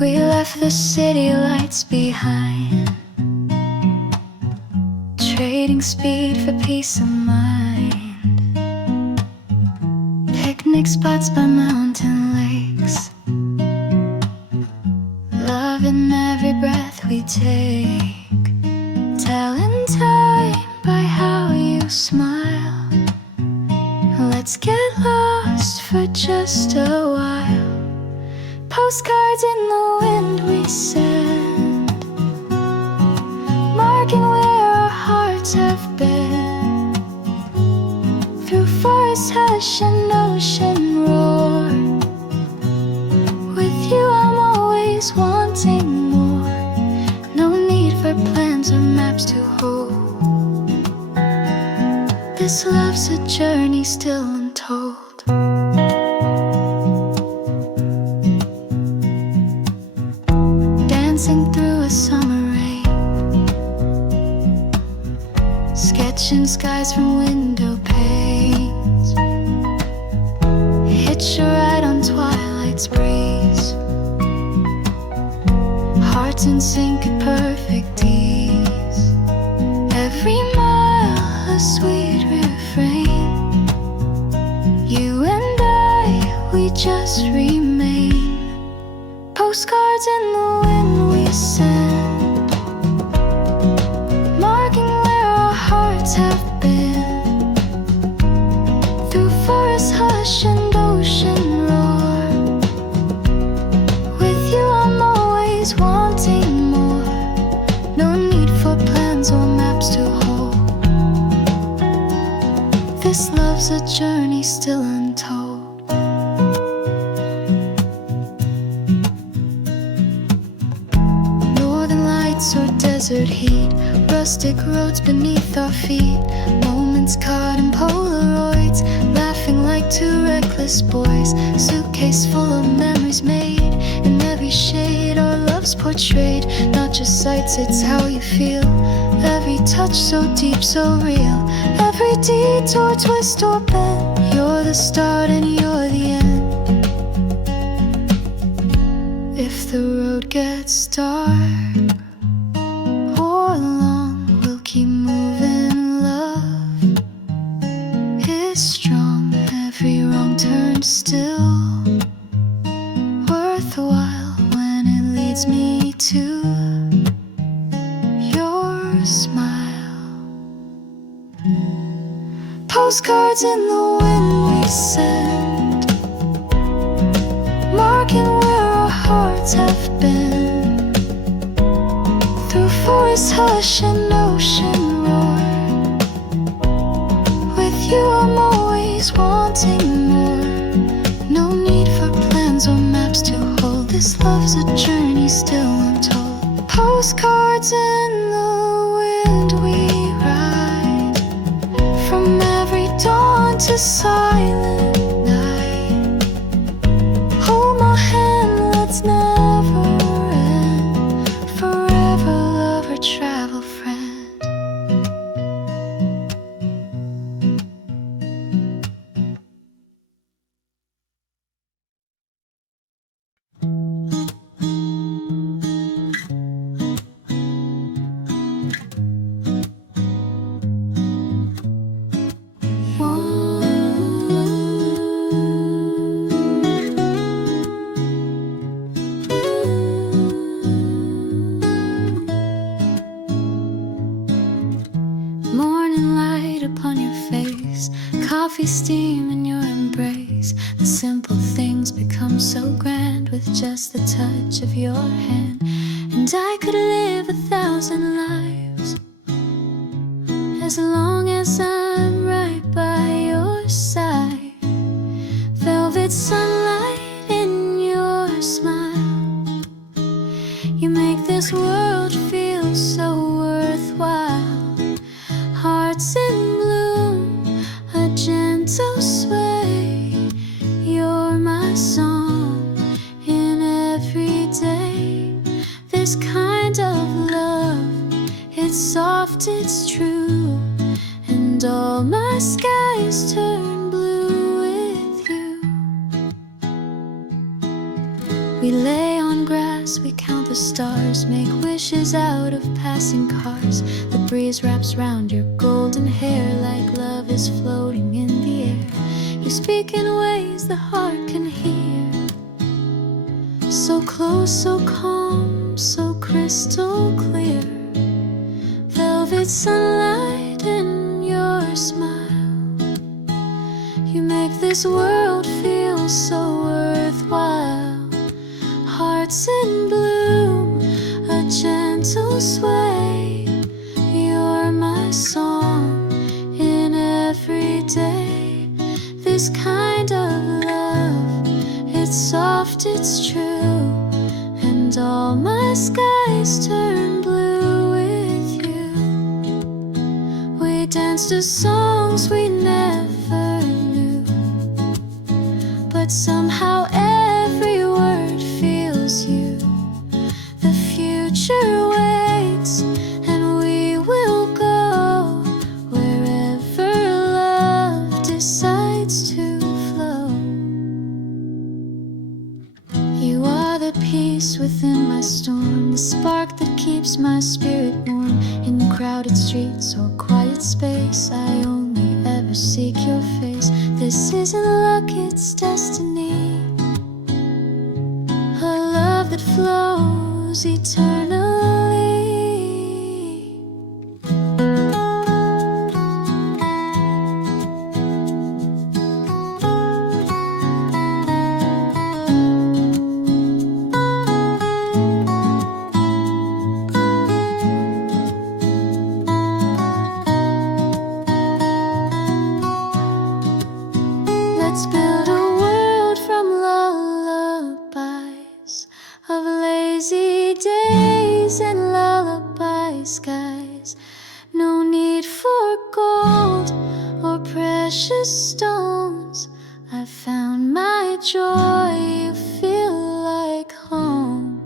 We left the city lights behind, trading speed for peace of mind. Picnic spots by mountain lakes, love in every breath we take, telling time by how you smile. Let's get lost for just a while. Postcards in the wind we send, marking where our hearts have been. Through forest hush and ocean roar, with you I'm always wanting more. No need for plans or maps to hold. This love's a journey still untold. Dancing through a summer rain, sketching skies from window panes. Hitch a ride on twilight's breeze, hearts in sync at perfect ease. Every mile a sweet refrain. You and I, we just remain. Postcards in the wind we send, marking where our hearts have been. Through forest hush and ocean roar, with you I'm always wanting more. No need for plans or maps to hold. This love's a journey still untold. Or desert heat, rustic roads beneath our feet, moments caught in Polaroids, laughing like two reckless boys. Suitcase full of memories made in every shade. Our love's portrayed, not just sights, it's how you feel. Every touch so deep, so real. Every detour, twist or bend. You're the start and you're the end. If the road gets dark or long, we'll keep moving. Love is strong, every wrong turn still worthwhile when it leads me to your smile. Postcards in the wind we send, marking where our hearts have been. Through forest hush and ocean roar, with you I'm always wanting more. No need for plans or maps to hold. This love's a journey still untold. Postcards in the wind we ride, from every dawn to silent night. Hold my hand, let's never end. Forever lover, travel friend. Morning light upon your face, coffee steam in your embrace. The simple things become so grand with just the touch of your hand. And I could live 1,000 lives as long as I'm right by your side. Velvet sunlight in your smile, you make this world feel so worthwhile. Hearts in bloom, a gentle sway. You're my song in every day. This kind of love, it's soft, it's true, and all my skies turn blue with you. We lay on grass The stars make wishes out of passing cars. The breeze wraps round your golden hair like love is floating in the air. You speak in ways the heart can hear. So close, so calm, so crystal clear. Velvet sunlight in your smile. You make this world feel so worthwhile. Hearts in bloom, a gentle sway. You're my song in every day. This kind of love, it's soft, it's true. And all my skies turn blue with you. We dance to songs we never knew, but somehow every word feels you. The future waits, and we will go wherever love decides to flow. You are the peace within my storm, the spark that keeps my spirit warm. In crowded streets or quiet space, I only ever seek your face. This isn't luck, it's destiny. A love that flows eternally. Let's build a world from lullabies of lazy days and lullaby skies. No need for gold or precious stones. I found my joy, you feel like home.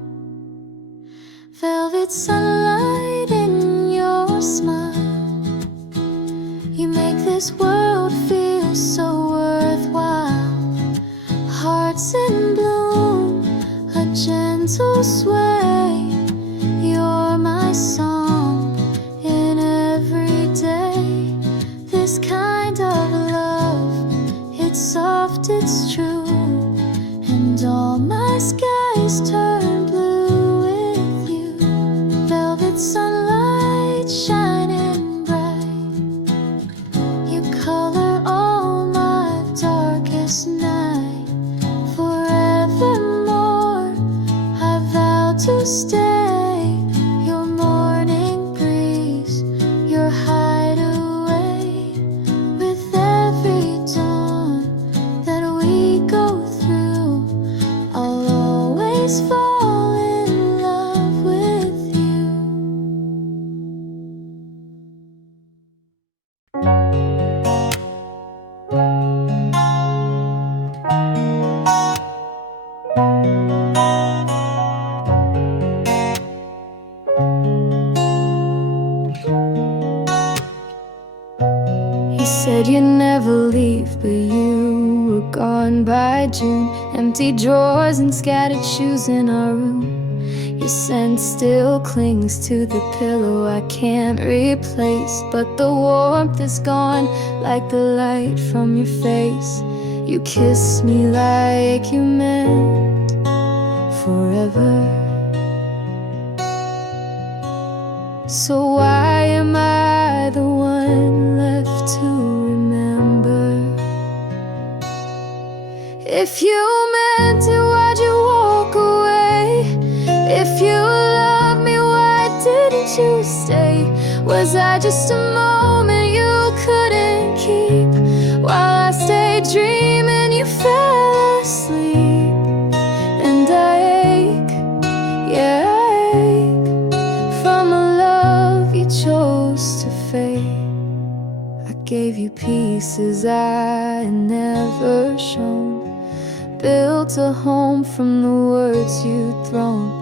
Velvet sunlight in your smile. You make this world feel so worthwhile. Hearts in bloom, a gentle sway. You're my song in every day. This kind of love, it's soft, it's true. And all my skies turn blue with you. Velvet sunlight shining bright. You color all my darkest night. Forevermore, I vow to stay. Your morning breeze, your hideaway. With every dawn that we go through, I'll always fall in love with you. He said you'd never leave, but you were gone by June. Empty drawers and scattered shoes in our room. Your scent still clings to the pillow I can't replace, but the warmth is gone like the light from your face. You kissed me like you meant forever. So why am I the one left to remember? If you meant it, why'd you walk away? If you loved me, why didn't you stay? Was I just a moment you couldn't keep? While I stayed dreaming, you fell asleep. And I ache, yeah, I ache from a love you chose to fake. I gave you pieces I had never shown, built a home from the words you'd thrown.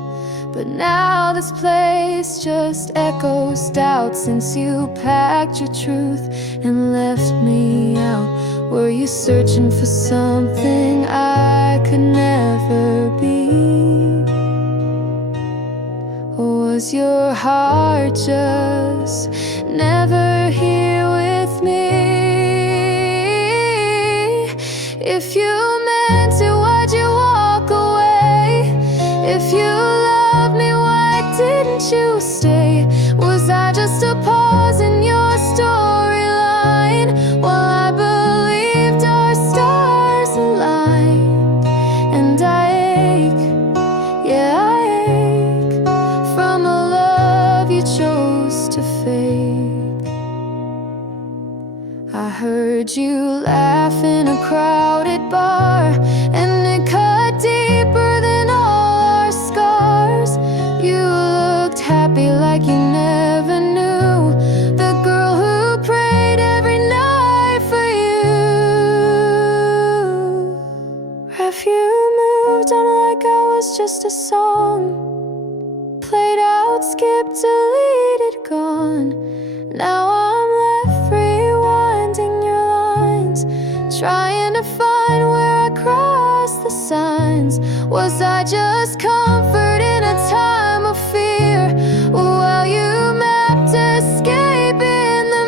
But now this place just echoes doubt, since you packed your truth and left me out. Were you searching for something I could never be? was your heart just never here with me? If you meant it, why'd you walk away? If you loved me, why didn't you stay? Was I just a pause in your storyline? Well, I believed our stars aligned. And I ache, yeah I ache, from the love you chose to fake. I heard you laugh in a crowded bar, and it cut deeper than all our scars. You looked happy like you never knew the girl who prayed every night for you. Have you moved on like I was just a song? Played out, skipped, deleted, gone. Now I'm left rewinding your lines, trying to find where I crossed the signs. Was I just comfort in a time of fear? Well, you mapped escape in the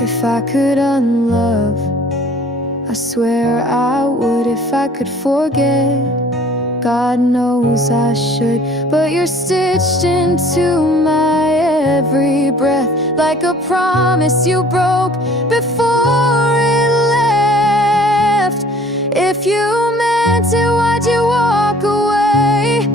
If I could unlove, I swear I would. If I could forget, God knows I should. But you're stitched into my every breath, like a promise you broke before it left. If you meant it, why'd you walk away?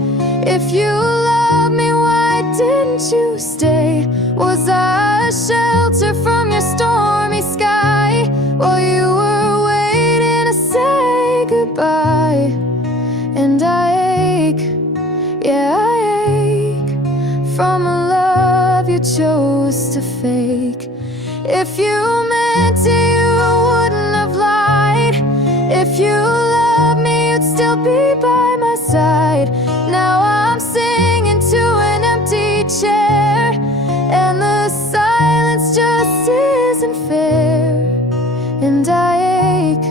If you loved me, why didn't you stay? Was I a shelter from your stormy sky while you were waiting to say goodbye? And I ache, yeah I ache, from a love you chose to fake. If you meant it, you wouldn't have lied. If you loved me, you'd still be by my side. Now I'm singing to an empty chair, and the silence just isn't fair. And I ache,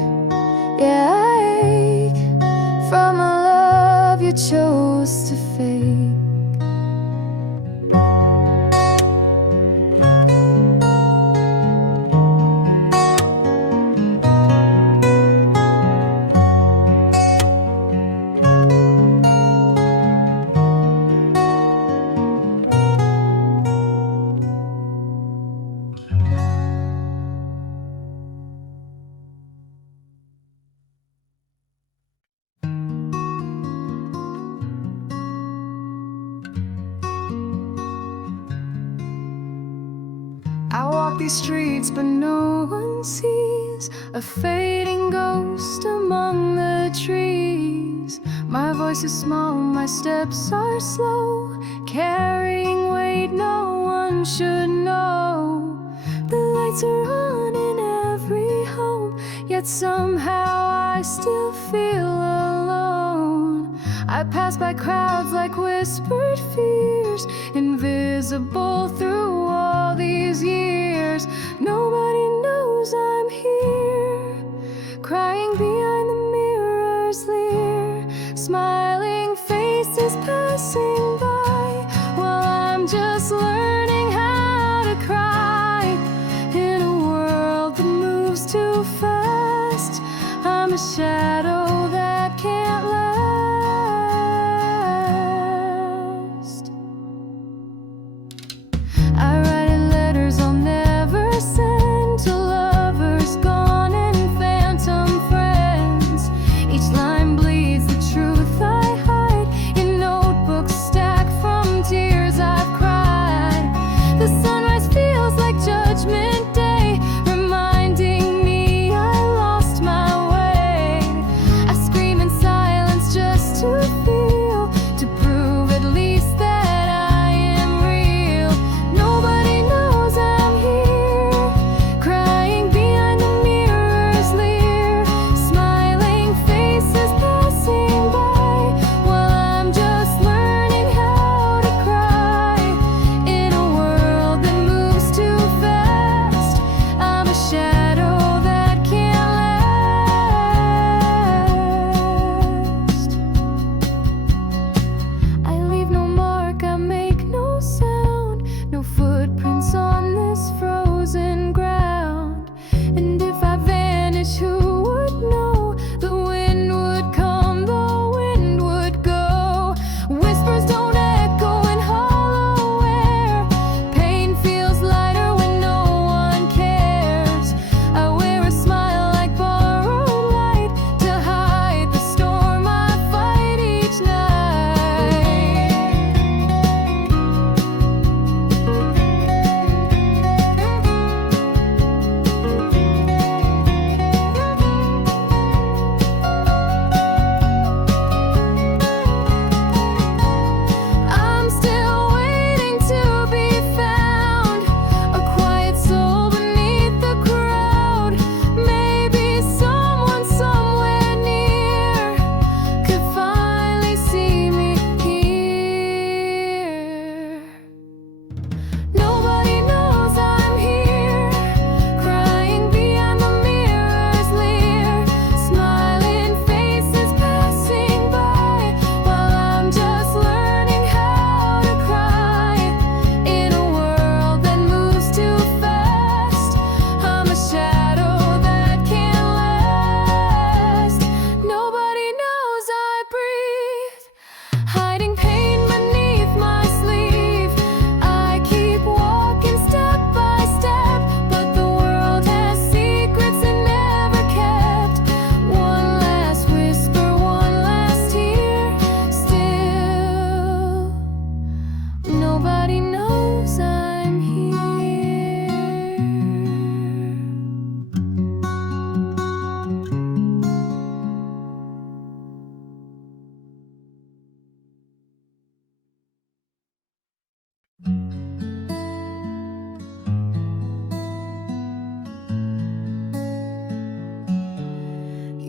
yeah I ache, from a love you chose to fake. I walk these streets but no one sees a fading ghost among the trees. My voice is small, my steps are slow, carrying weight no one should know. The lights are on in every home, yet somehow I still feel alone. I pass by crowds like whispered fears, invisible through all these years. Nobody knows I'm here, crying behind the mirror's leer. Smiling faces passing by, while I'm just learning how to cry. In a world that moves too fast, I'm a shadow that can't last. I write in letters I'll never send to lovers gone and phantom friends. Each line bleeds the truth I hide in notebooks stacked from tears I've cried.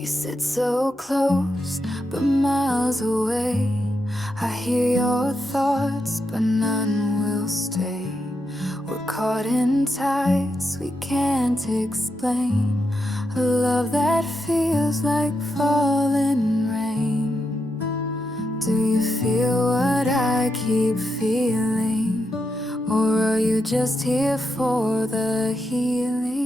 You sit so close, but miles away. I hear your thoughts, but none will stay. We're caught in tides we can't explain. A love that feels like falling rain. Do you feel what I keep feeling? Or are you just here for the healing?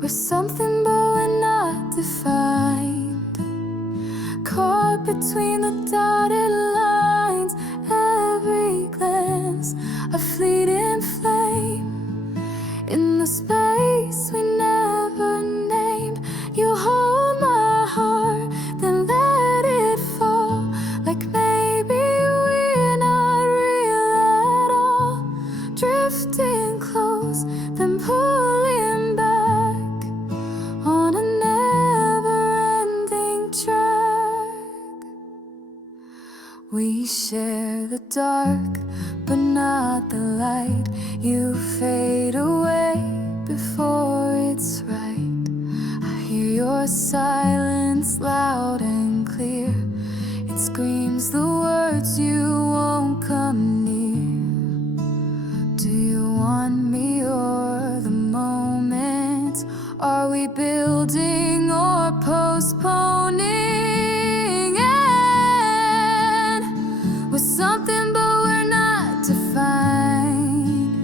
We're something but we're not defined. Caught between the dotted lines. Every glance a fleeting flame. In the space we never named. You hold my heart, then let it fall. Like maybe we're not real at all. Drifting close, then pulling back on a never-ending track. We share the dark, but not the light. You fade away before it's right. I hear your silence loud and clear. It screams the words you won't come near. Do you want me or the moment? Are we building or postponing? And we're something but we're not defined.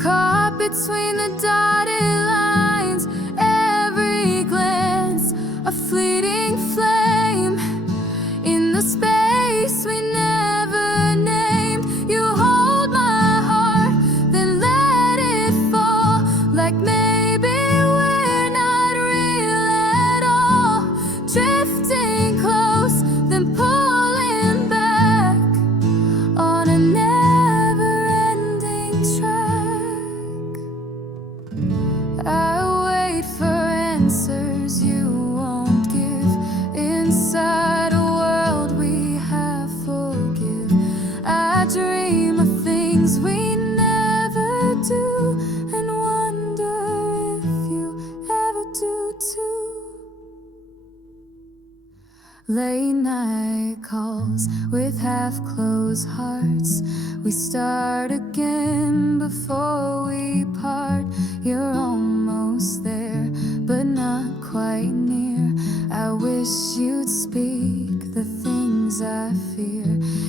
Caught between the dotted lines. Every glance a fleeting flame. In the space we never named. You hold my heart, then let it fall. Like maybe we're not real at all. Drifting close, then pulling back on a never-ending track. I wait for answers you won't give. Inside a world we have forgive. I dream of things we never do, and wonder if you ever do too. Late night calls with half-closed hearts. We start again before we part. You're almost there, but not quite near. I wish you'd speak the things I fear.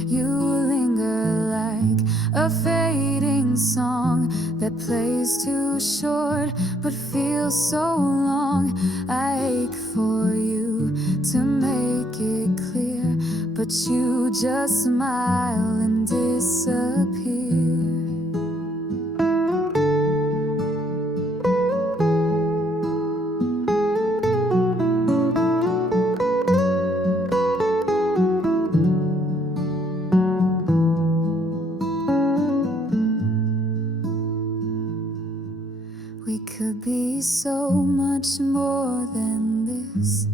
You linger like a fading song that plays too short but feels so long. I ache for you to make it clear, but you just smile and disappear. We could be so much more than this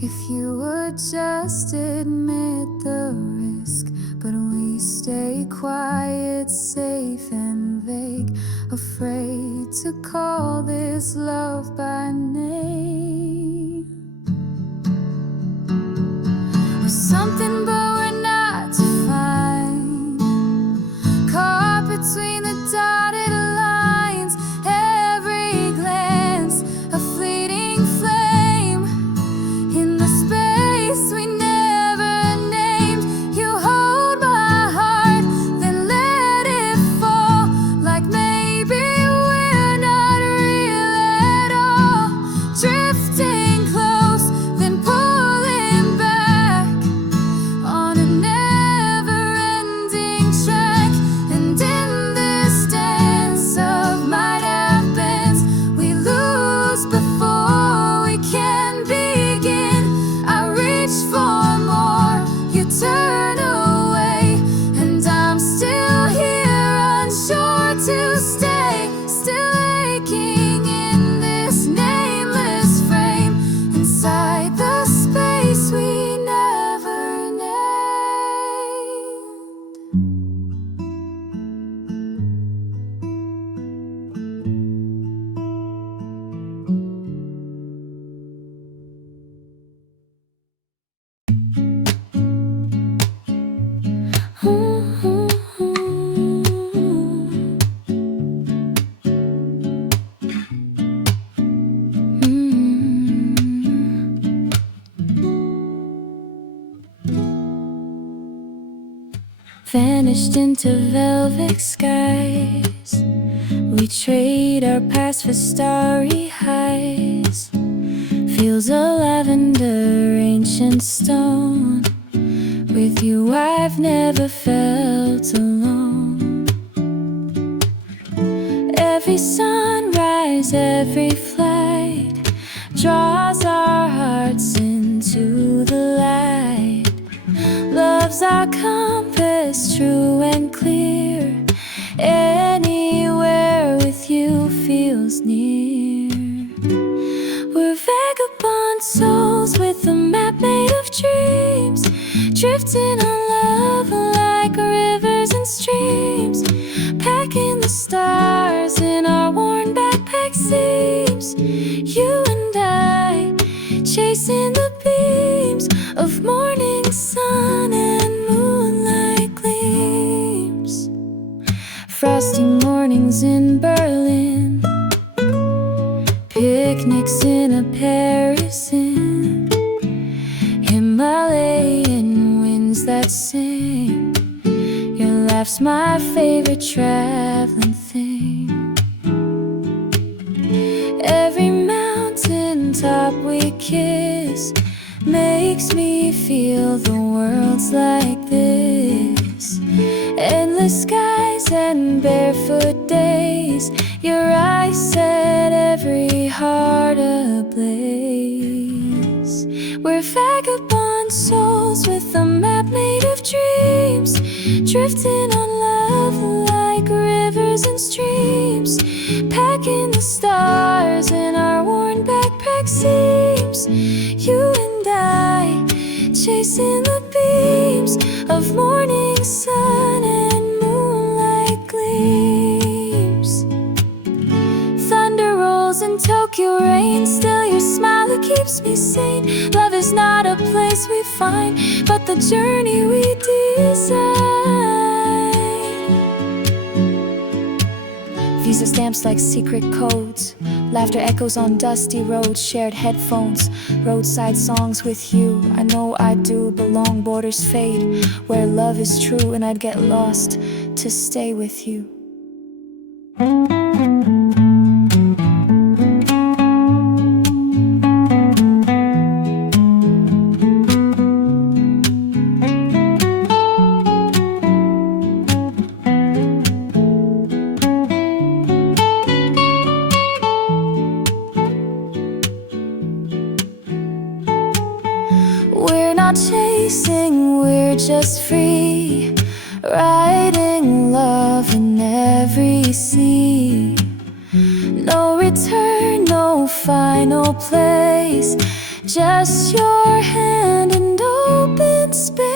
if you would just admit the risk. But we stay quiet, safe and vague, afraid to call this love by name. We're something but we're not defined. Caught between the dotted lines. Every glance a fleeting flame. In the space we never named. You hold my heart, then let it fall. Like maybe we're not real at all. Drift vanished into velvet skies. We trade our past for starry highs. Fields of lavender, ancient stone. With you I've never felt alone. Every sunrise, every flight draws our hearts into the light. Love's our compass, true and clear. Anywhere with you feels near. We're vagabond souls with a map made of dreams, drifting on love like rivers and streams, packing the stars in our worn backpack seams. You and I, chasing the beams of morning sun and moonlight gleams. Frosty mornings in Berlin, picnics in a Paris inn, Himalayan winds that sing. Your laugh's my favorite traveling thing. Every mountain top we kiss makes me feel the world's like this. Endless skies and barefoot days, your eyes set every heart ablaze. We're vagabond souls with a map made of dreams, drifting on love like rivers and streams, packing the stars in our worn backpack seams. You and I, chasing the beams of morning sun and moonlight gleams. Thunder rolls in Tokyo rain, still your smile that keeps me sane. Love is not a place we find, but the journey we design. Visa stamps like secret codes, laughter echoes on dusty roads, shared headphones, roadside songs with you. I know I do belong, borders fade where love is true, and I'd get lost to stay with you. We're not chasing, we're just free, riding love in every sea. No return, no final place, just your hand and open space.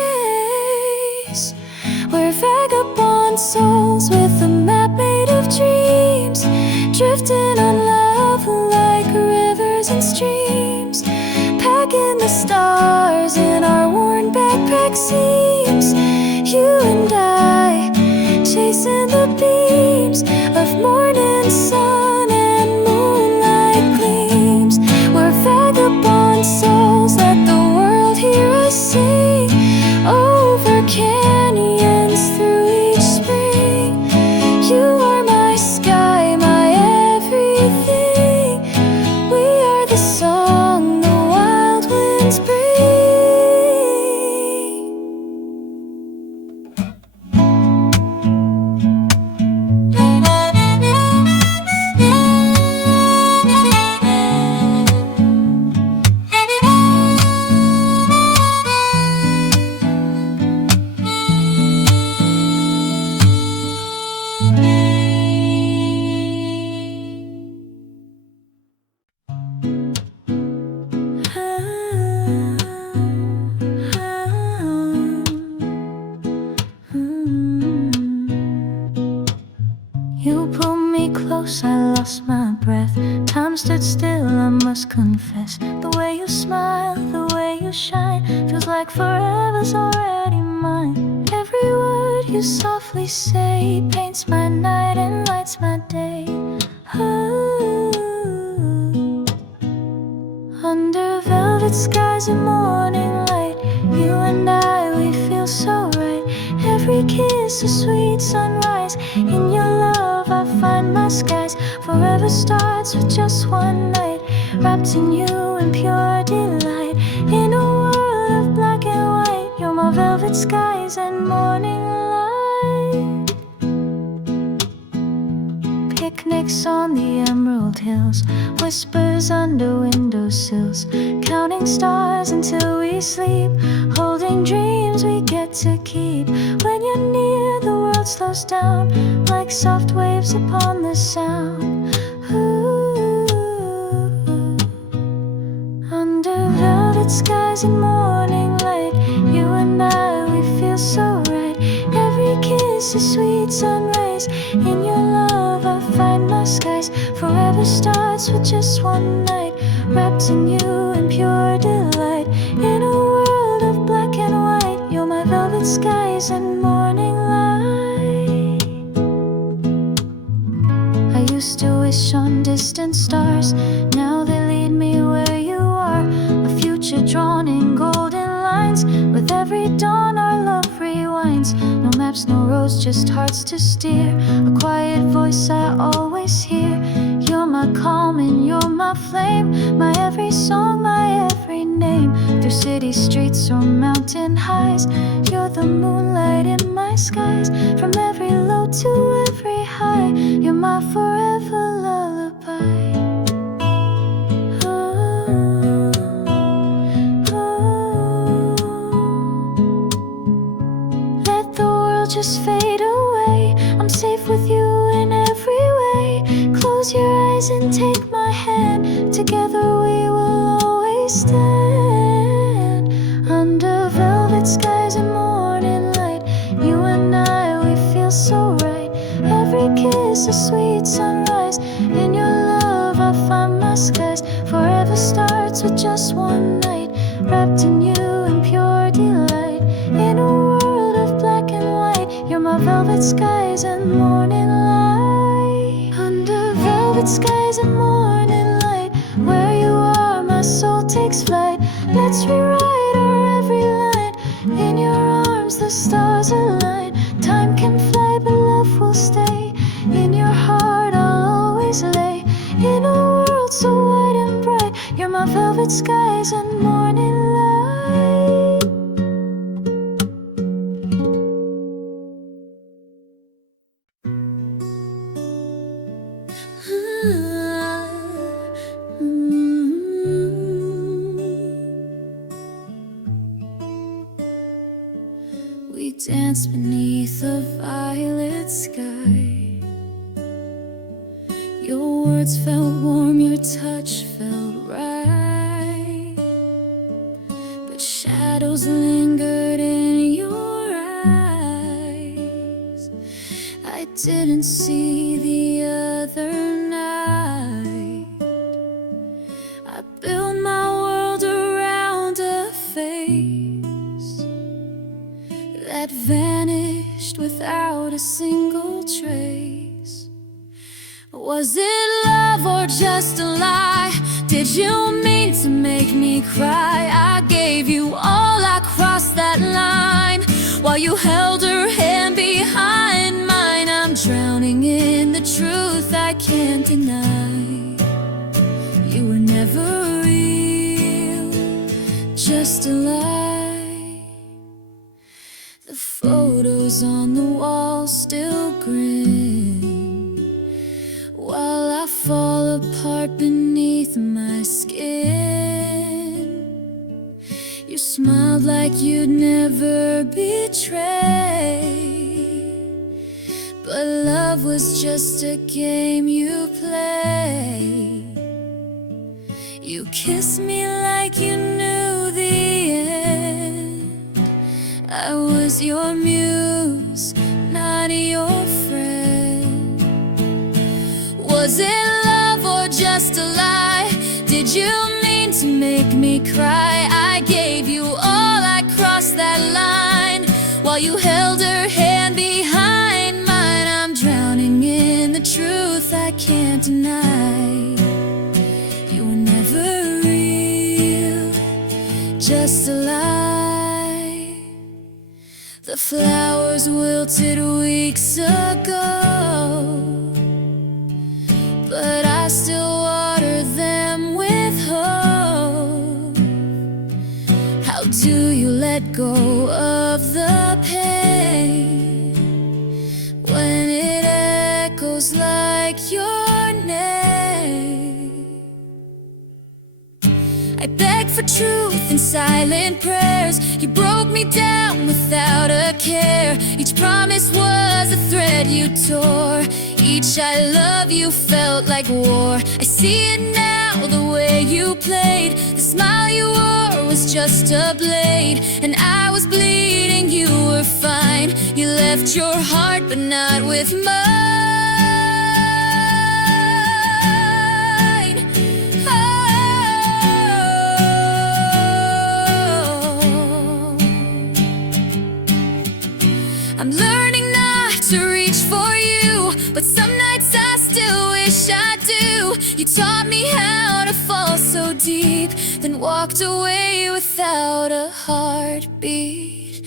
We're vagabond souls with a map made of dreams, drifting on love like rivers and streams, packing the stars in our worn backpack seams. You and I, chasing the beams of morning sun and moonlight gleams. We're vagabond souls, let the world hear us sing, over canyons through each spring. You are my sky, my everything. We are the song the wild winds bring. You pulled me close, I lost my breath. Time stood still, I must confess. The way you smile, the way you shine, feels like forever's already mine. Every word you softly say paints my night and lights my day. Ooh. Under velvet skies and morning light, you and I, we feel so right. Every kiss a sweet sunrise. In your love I find my skies. Forever starts with just one night, wrapped in you in pure delight. In a world of black and white, you're my velvet skies and morning light. Picnics on the emerald hills, whispers under windowsills, counting stars until we sleep, holding dreams we get to keep. When you're near, the world slows down, like soft waves upon the sound. Ooh. Under velvet skies and morning light, you and I, we feel so right. Every kiss a sweet sunrise. In your love I find my skies. Forever starts with just one night, wrapped in you in pure delight. In a world of black and white, you're my velvet skies and morning light. I used to wish on distant stars, now they lead me where you are. A future drawn in golden lines, with every dawn our love rewinds. No maps, no roads, just hearts to steer. A quiet voice I always hear. You're my calm and you're my flame, my every song, my every name. Through city streets or mountain highs, you're the moonlight in my skies. From every low to every high, you're my forever lullaby. Let the world just fade away, I'm safe with you in every way. Close your eyes and take my hand, together we will always stand. Under velvet skies and morning light, you and I, we feel so right. Every kiss a sweet sunrise. In your love I find my skies. Forever starts with just one night, wrapped in you in pure delight. In a world of black and white, you're my velvet skies and morning light. Under velvet skies and morning light, where you are my soul takes flight. Let's rewrite our every line. In your arms the stars align. Time can fly but love will stay. In your heart I'll always lay. In a world so wide and bright, you're my velvet skies and morning light. We dance beneath a violet sky. Your words felt warm, your touch felt right, but shadows lingered in your eyes. I didn't see the other night. I built my world around a face that vanished without a single trace. Was it love or just a lie? Did you mean to make me cry? I gave you all, I crossed that line, while you held her hand behind mine. I'm drowning in the truth I can't deny. You were never real, just a lie. The photos on the wall still grin, while I fall apart beneath my skin. You smiled like you'd never betray, but love was just a game you played. You kissed me like you knew the end. I was your muse, not your friend. Was it love or just a lie? Did you mean to make me cry? I gave you all, I crossed that line, while you held her hand behind mine. I'm drowning in the truth I can't deny. You were never real, just a lie. The flowers wilted weeks ago, but I still water them with hope. How do you let go of the pain when it echoes like your name? I beg for truth in silent prayers. You broke me down without a care. Each promise was a thread you tore. Each I love you felt like war. I see it now, the way you played. The smile you wore was just a blade, and I was bleeding, you were fine. You left your heart but not with mine. I'm learning not to reach for you, but some nights I still wish I do. You taught me how to fall so deep, then walked away without a heartbeat.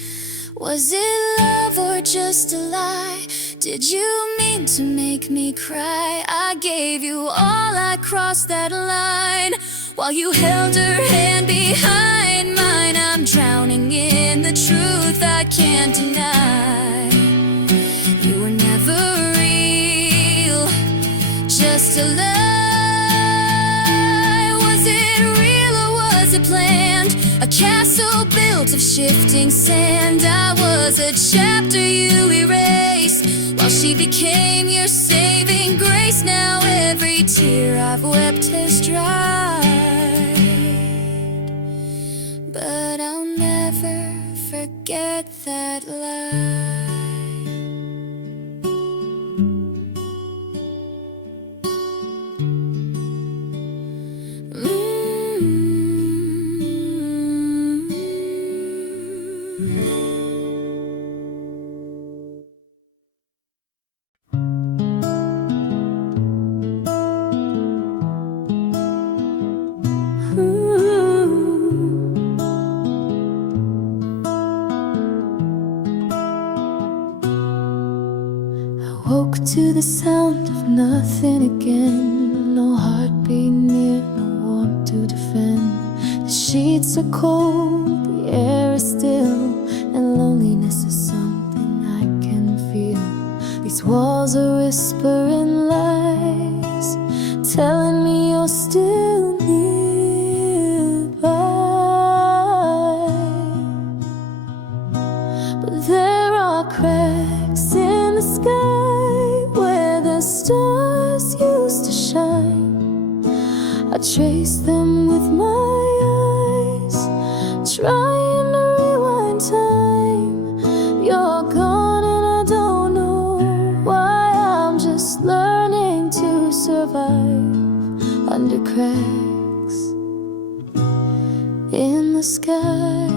Was it love or just a lie? Did you mean to make me cry? I gave you all, I crossed that line while you held her hand behind mine. I'm drowning in the truth I can't deny. You were never real, just a lie. Was it real or was it planned? A castle built of shifting sand. I was a chapter you erased while she became your saving grace. Now every tear I've wept has dried, but I'll never forget that lie. To the sound of nothing again. No heartbeat near, no warmth to defend. The sheets are cold, the air is still, and loneliness is something I can feel. These walls are whispering lies, telling me you're still nearby. But there are cracks in the sky, stars used to shine. I trace them with my eyes, trying to rewind time. You're gone and I don't know why. I'm just learning to survive under cracks in the sky.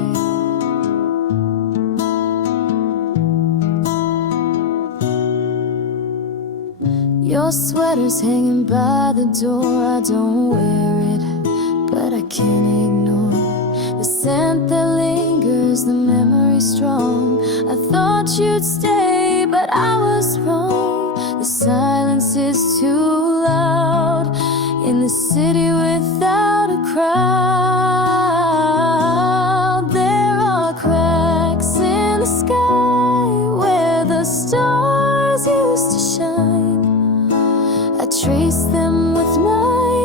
Your sweater's hanging by the door. I don't wear it, but I can't ignore the scent that lingers, the memory strong. I thought you'd stay, but I was wrong. The silence is too loud in the city without a crowd. There are cracks in the sky where the stars used to shine. I trace them with my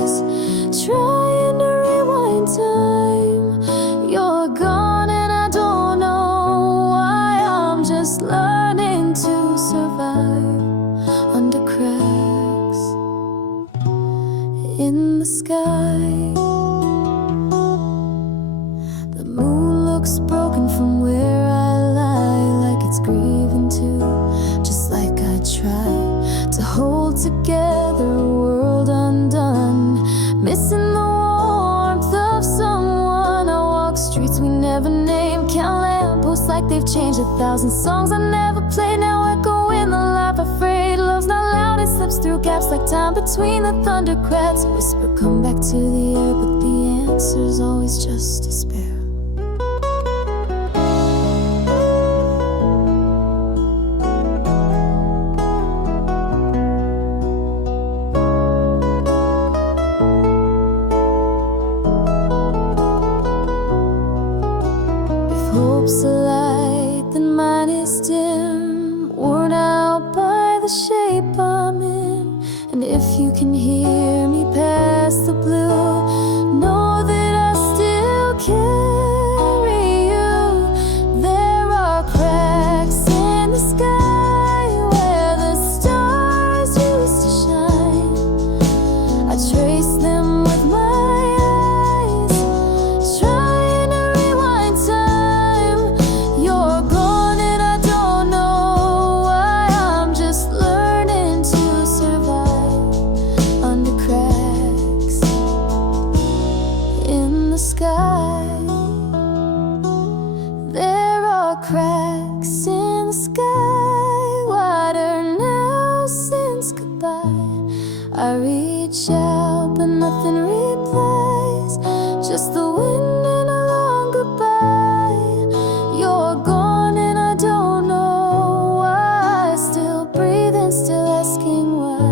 eyes, trying to rewind time. You're gone and I don't know why. I'm just learning to survive under cracks in the sky. The moon looks broken from where I lie, like it's grieving too, just like I tried to hold together a world undone, missing the warmth of someone. I walk streets we never named, count lampposts like they've changed 1,000 songs I never played. Now echo in the life afraid. Love's not loud, it slips through gaps like time between the thunder cracks. Whisper, come back to the air, but the answer's always just despair. can hear me past the blue. Know that I still carry you. There are cracks in the sky where the stars used to shine. I trace them with my eyes, trying to rewind time. You're gone and I don't know why. I'm just learning to survive under cracks in the sky. There are cracks in the sky, wider now since goodbye. I reach out but nothing replies, just the wind and a long goodbye. You're gone and I don't know why. Still breathing, still asking why.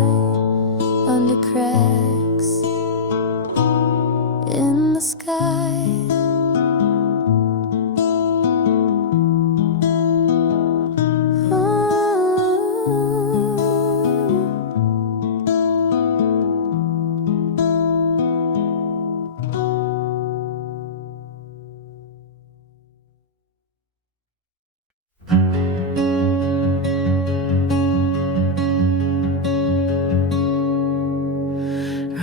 Under cracks in the sky.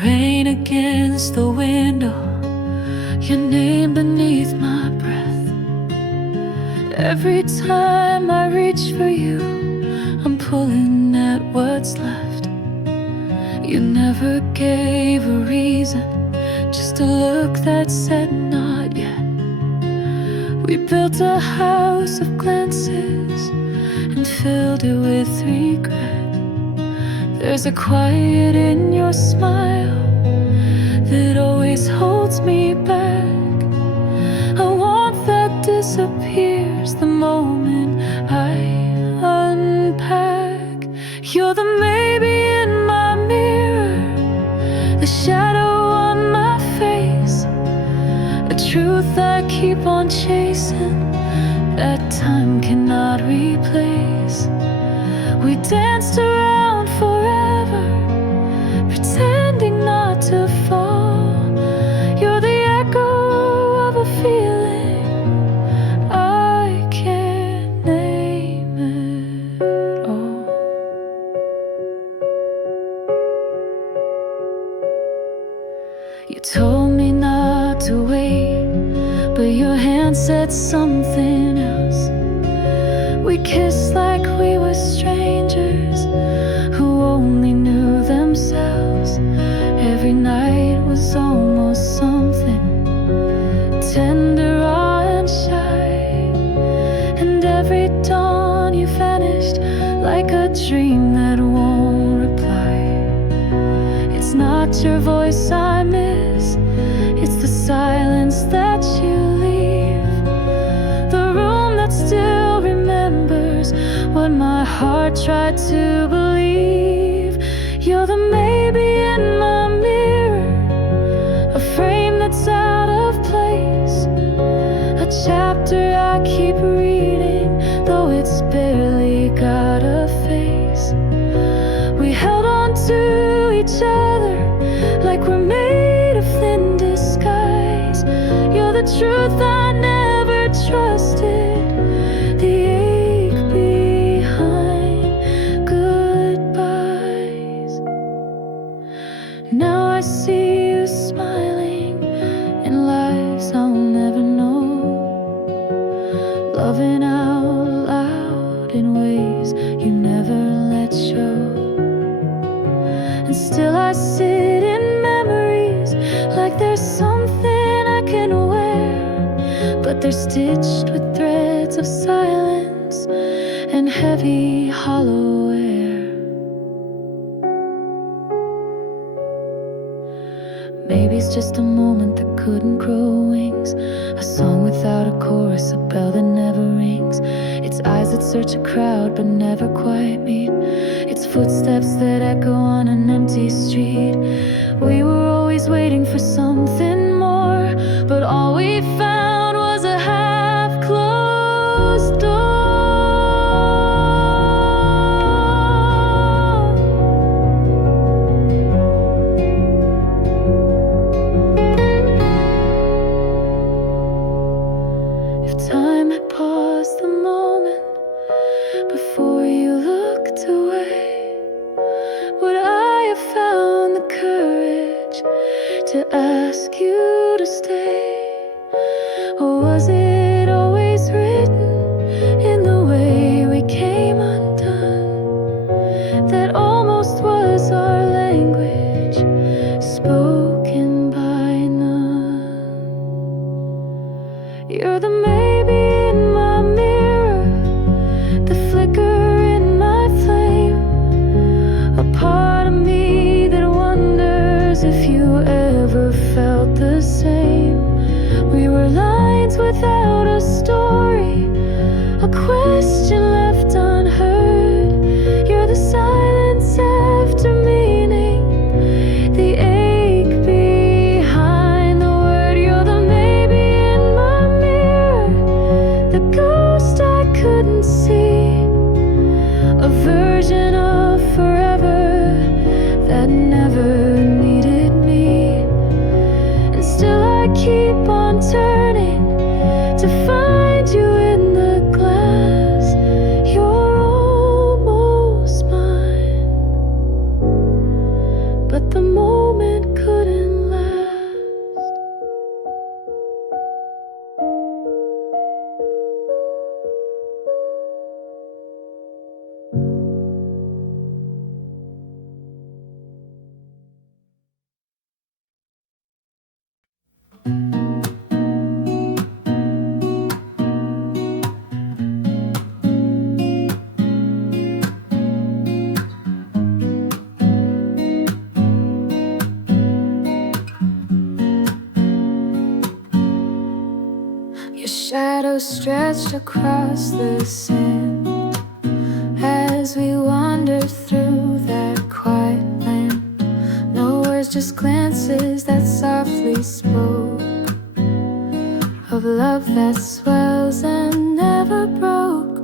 Rain against the window, your name beneath my breath. Every time I reach for you, I'm pulling at what's left. You never gave a reason, just a look that said not yet. We built a house of glances and filled it with regret. There's a quiet in your smile that always holds me back. A warmth that disappears the moment I unpack. You're the maybe in my mirror, the shadow on my face, a truth I keep on chasing that time cannot replace. We danced around forever, pretending not to fall. You're the echo of a feeling I can't name at all. You told me not to wait, but your hand said something else. We kissed like we were strangers who only knew themselves. Every night was almost something tender, raw and shy. And every dawn you vanished like a dream that won't reply. It's not your voice I miss, it's the silence that you leave. The room that still remembers what my heart tried to believe. You're the maybe in my mirror, a frame that's out of place, a chapter I keep reading, though it's barely got a face. We held on to each other like we're made of thin disguise. You're the truth I never trusted, the ache behind goodbyes. Now I see you smiling in lives I'll never know, loving out loud in ways you never let show. And still I sit in memories like there's something I can wear, but they're stitched with threads of silence and heavy hollow air. Maybe it's just a moment that couldn't grow wings, a song without a chorus, a bell that never rings. It's eyes that search a crowd but never quite meet. It's footsteps that echo on an empty street. We were always waiting for something more, but all we found was a half-closed door. before you looked away? Would I have found the courage to ask you to stay? Or was it always written in the way we came undone, that almost was our language, spoken by none? You're the maybe in my mirror, the flicker in my flame, a part of me that wonders if you ever felt the same. We were lines without a story, a question left unheard. You're the silence after meaning, the ache behind the word. You're the maybe in my mirror, the ghost I couldn't see, a version of forever that never needed me. And still I keep on turning to find you in the glass. You're almost mine, but the moment couldn't last. Your shadow stretched across the sand as we wandered through that quiet land. No words, just glances that softly spoke of love that swells and never broke.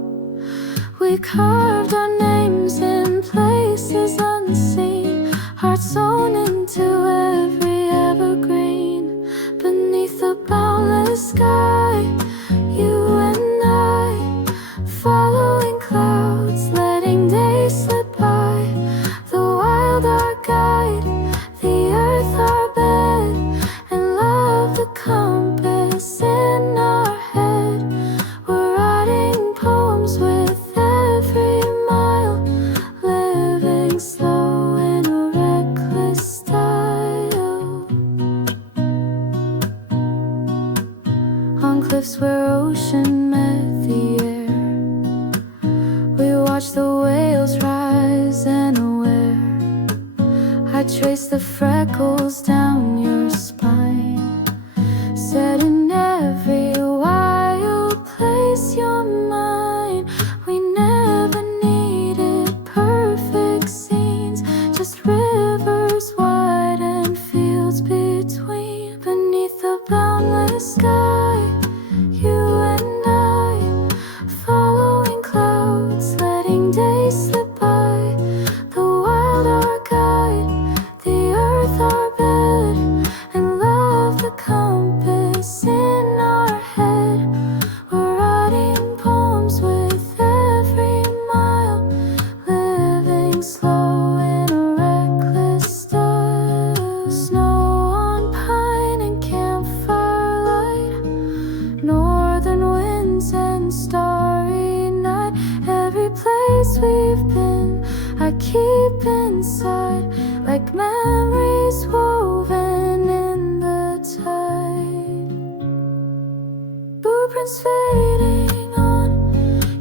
We carved our names in places unseen, hearts sewn into every evergreen. Beneath the boundless sky, you and I, following clouds, letting days slip by. The wild our guide, the earth our bed, and love the compass in our head. We're writing poems with every mile, living slow in a reckless style. On cliffs where ocean met the air, we watch the whales rise and aware. I trace the freckles down your spine, set in every wild place you're mine. We never needed perfect scenes, just rivers wide and fields between. Beneath the boundless sky, you and I, following clouds, letting days slip by. The wild our guide, the earth our bed, and love the compass in our head. We're writing poems with every mile, living slow in a reckless style. Snow on pine and campfire light, northern winds and starry night. Every place we've been, I keep inside, like memories woven in the tide. Blueprints fading on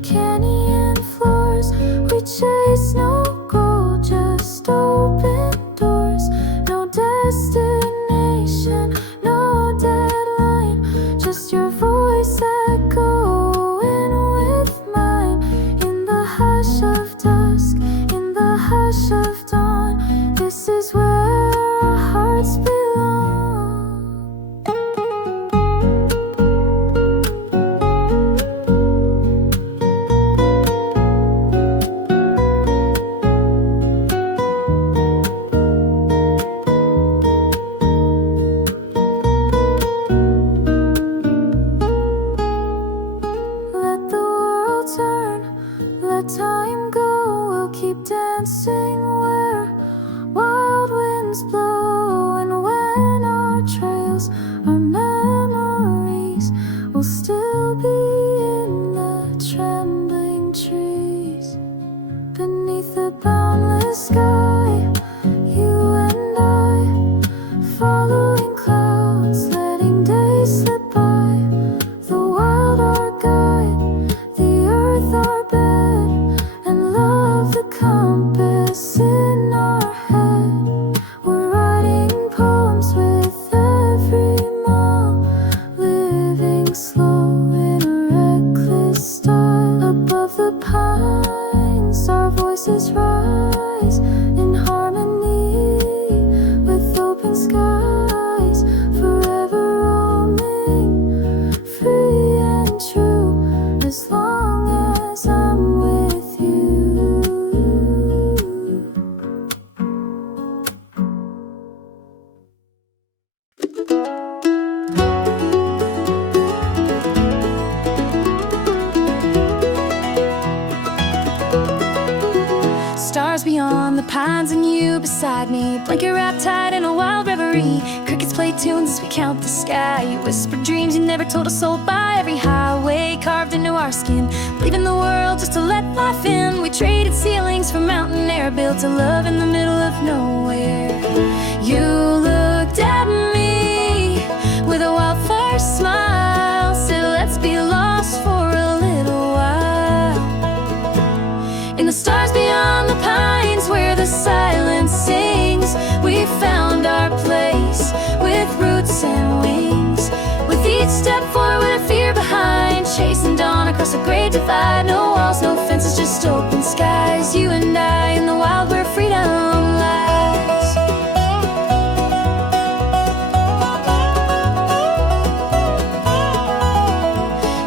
canyon floors. We chase no goal, just open doors. No destination, no deadline, just your voice echoing with mine. In the hush of dusk, in the hush of dawn, this is where our hearts belong. time go, we'll keep dancing where wild winds blow. And when our trails are memories, we'll still be in the trembling trees. Beneath the boundless sky, you and I, following clouds, letting days slip by. The world our guide, the earth our bed, and love the compass in our head. We're writing poems with every mile, living slow in a reckless style. Above the pines, our voices rise in harmony with open skies, forever roaming, free and true, as long as I'm with you. Stars beyond the pines and you beside me, blanket wrapped tight in a wild reverie. Crickets play tunes as we count the sky. You whispered dreams you never told a soul by. Every highway carved into our skin, leaving the world just to let life in. We traded ceilings for mountain air, built a love in the middle of nowhere. You looked at me with a wildfire smile, said let's be lost for a little while. In the stars beyond the pines, where the silence sings, we found our place with roots and wings. With each step forward and fear behind, chasing dawn across the great divide. No walls, no fences, just open skies. You and I in the wild where freedom lies.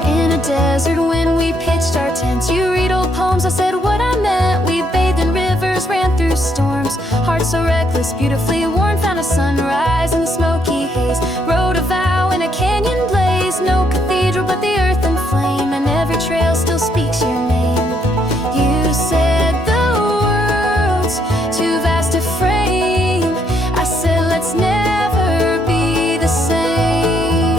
In a desert when we pitched our tents, you read old poems, I said what I meant. We bathed in rivers, ran through storms, hearts so reckless, beautifully worn. Found a sunrise in the smoky haze, wrote a vow in a canyon blaze. No cathedral but the earth and flame, and every trail still speaks your name. You said the world's too vast to frame, I said let's never be the same.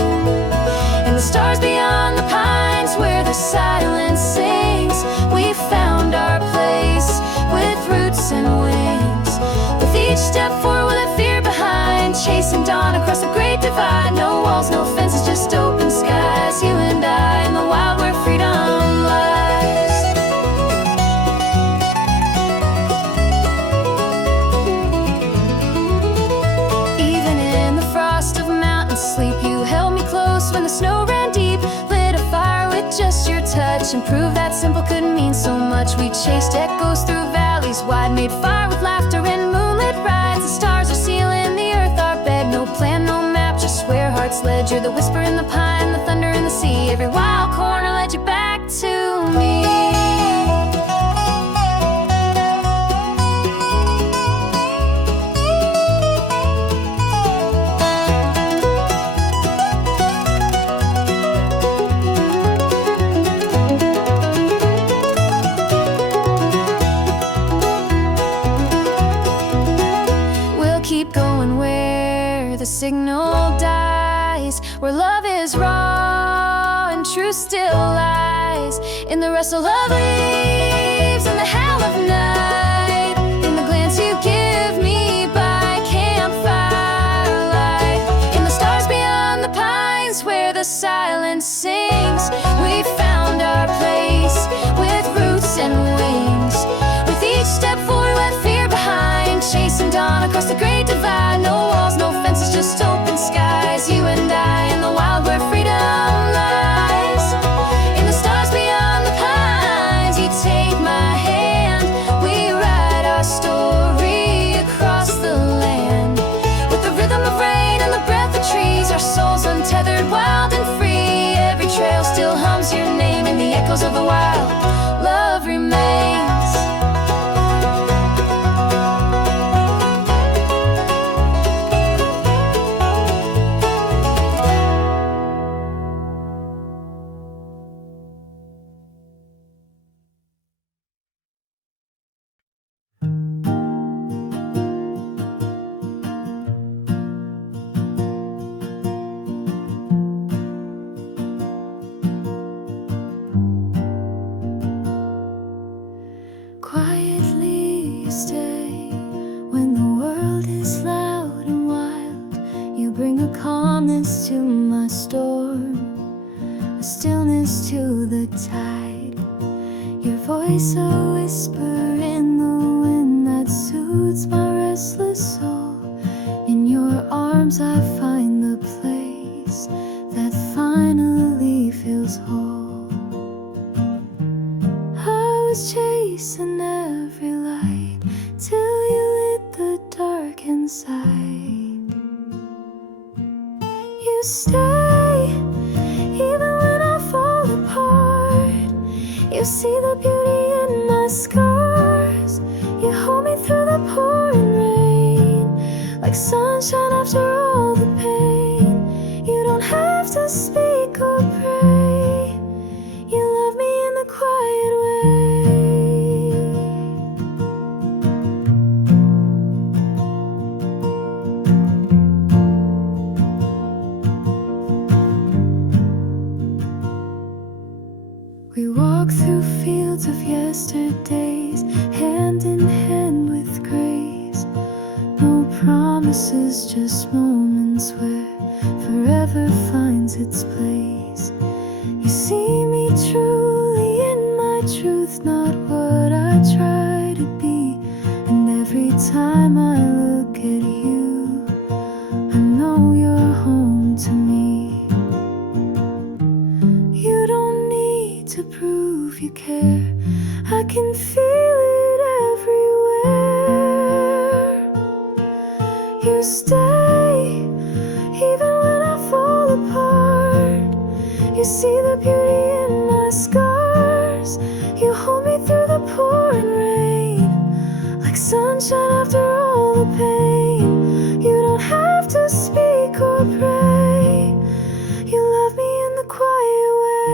In the stars beyond the pines, where the silence sings, we found our place with roots and wings. With each step forward and fear behind, chasing dawn across the great divide. No walls, no fences, just open skies. You and I in the wild where freedom lies. Even in the frost of mountain sleep, you held me close when the snow ran deep. Lit a fire with just your touch, and proved that simple could mean so much. We chased echoes through valleys wide, made fire with laughter and moonlit rides. The stars are sealing the earth our bed, no plan, no map, just where hearts led. You're the whisper in the pine, the thunder in the sea. Every wild corner led you back to me. Keep going where the signal dies, where love is raw and truth still lies. In the rustle of leaves and the howl of night, in the glance you give me by campfire light. In the stars beyond the pines, where the silence sings, we found our place with roots and wings. With each step forward with fear behind, chasing dawn across the great divide. No walls, no fences, just open skies. You and I in the wild where freedom lies. In the stars beyond the pines, you take my hand, we write our story across the land. With the rhythm of rain and the breath of trees, our souls untethered, wild and free. Every trail still hums your name in the echoes of the wild. Love remains. Quietly you stay when the world is loud and wild. You bring a calmness to my storm, a stillness to the tide. Your voice a whisper in the wind that soothes my restless soul. In your arms I find the place that finally feels whole. I was chasing every light till you lit the dark inside. You stay even when I fall apart. You see the beauty in my scars. You hold me through the pouring rain, like sunshine after all the pain. You don't have to speak or pray. You love me in the quiet way. We walk through fields of yesterdays, hand in hand with grace. No promises, just moments where forever finds its place. You see me truly in my truth, not what I try to be. And every time I look at you, I know you're home to me. You don't need to prove you care, I can feel it everywhere. You stay even when I fall apart. You see the beauty in my scars. You hold me through the pouring rain, like sunshine after all the pain. You don't have to speak or pray. You love me in the quiet way.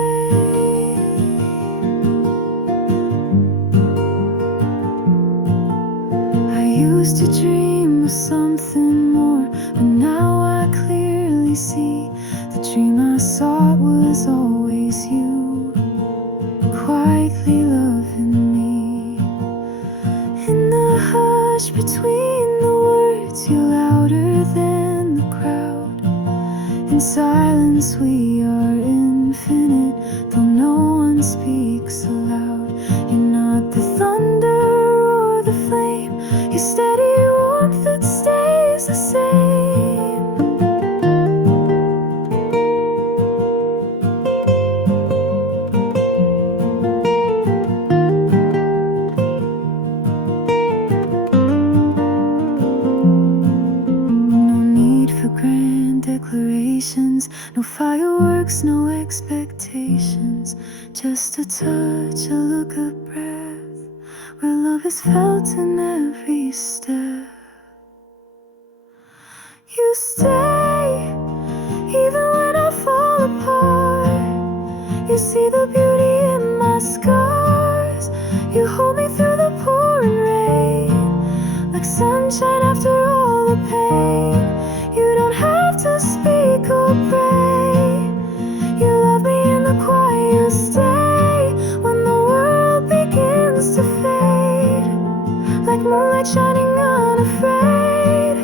I used to dream of something more, but now I clearly see the dream I sought was always you, quietly loving me. In the hush between the words, you're louder than the crowd. In silence we are infinite, though no one speaks aloud. You're not the thunder or the flame, your steady warmth that stays the same. No need for grand declarations, no fireworks, no expectations. Just a touch, a look, a breath, where love is felt in every step. You stay even when I fall apart. You see the beauty in my scars. You hold me through the pouring rain, like sunshine after all the pain. You don't have to speak or pray. You love me in the quiet stay, when the world begins to fade, like moonlight shining unafraid,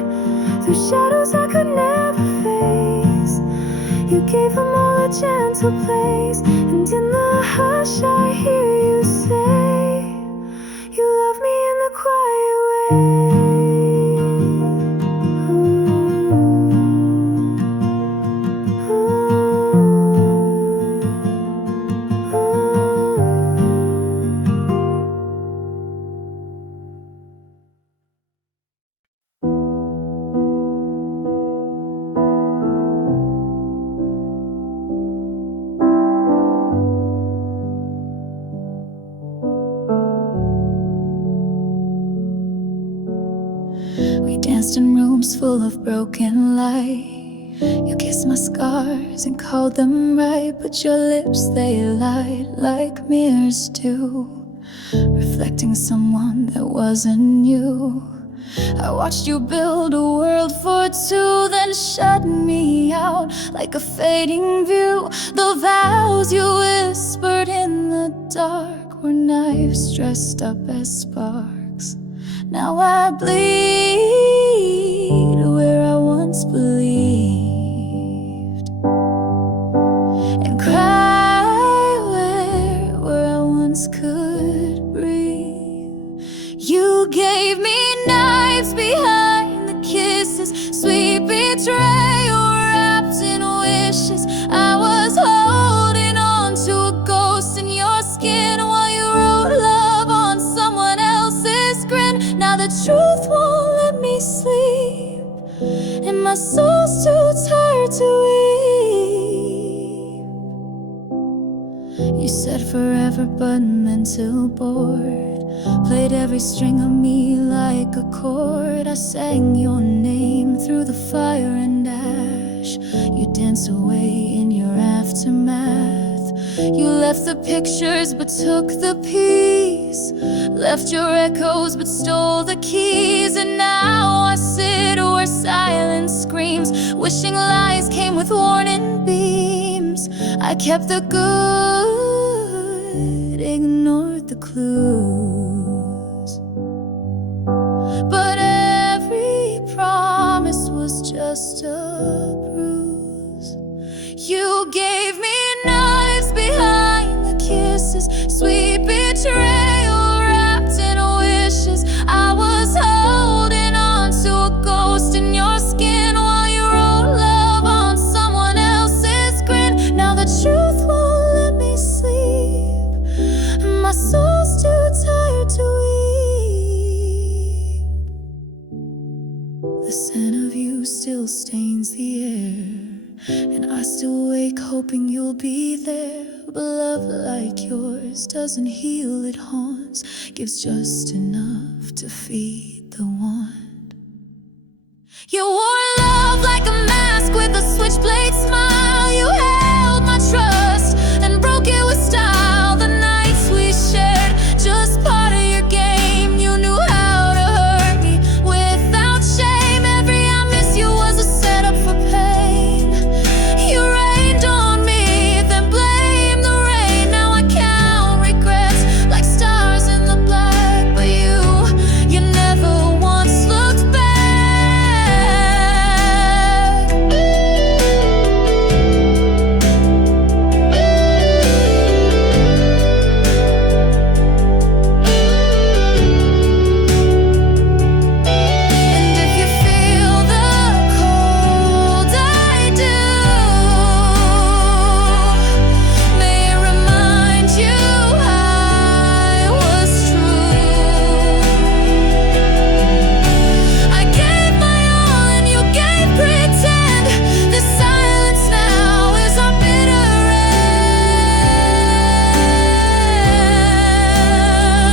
through shadows I could never face. You gave them all a gentle place, and in the hush I hear you say, you love me in the quiet way. We danced in rooms full of broken light. You kissed my scars and called them right, but your lips, they lied like mirrors do, reflecting someone that wasn't you. I watched you build a world for two, then shut me out like a fading view. The vows you whispered in the dark were knives dressed up as sparks. Now I bleed where I once believed, and cry where I once could breathe. You gave me knives behind the kisses, sweet betrayal wrapped in wishes. I was holding on to a ghost in your skin while you wrote love on someone else's grin. Now the truth won't let me sleep, and my soul's too tired to weep. You said forever but meant till bored, played every string of me like a chord. I sang your name through the fire and ash. You danced away in your aftermath. You left the pictures but took the peace, left your echoes but stole the keys. And now I sit where silence screams, wishing lies came with warning beams. I kept the good, ignored the clues, but every promise was just a bruise. You gave me knives behind the kisses, sweet betrayal wrapped in wishes. I was holding on to a ghost in your skin while you wrote love on someone else's grin. Now the truth won't let me sleep, my soul's too tired to weep. The scent of you still stains the air, and I still wake hoping you'll be there. But love like yours doesn't heal, it haunts, gives just enough to feed the want. You wore love like a mask with a switchblade smile. You held my trust and broke it with style. The nights we shared, just part of your game. You knew how to hurt me without shame. Every I miss you was a setup for pain. You rained on me, then blamed the rain. Now I count regrets like stars in the black, but you never once looked back. And if you feel the cold I do, may it remind you I was true. I gave my all and you gave pretend. The silence now is our bitter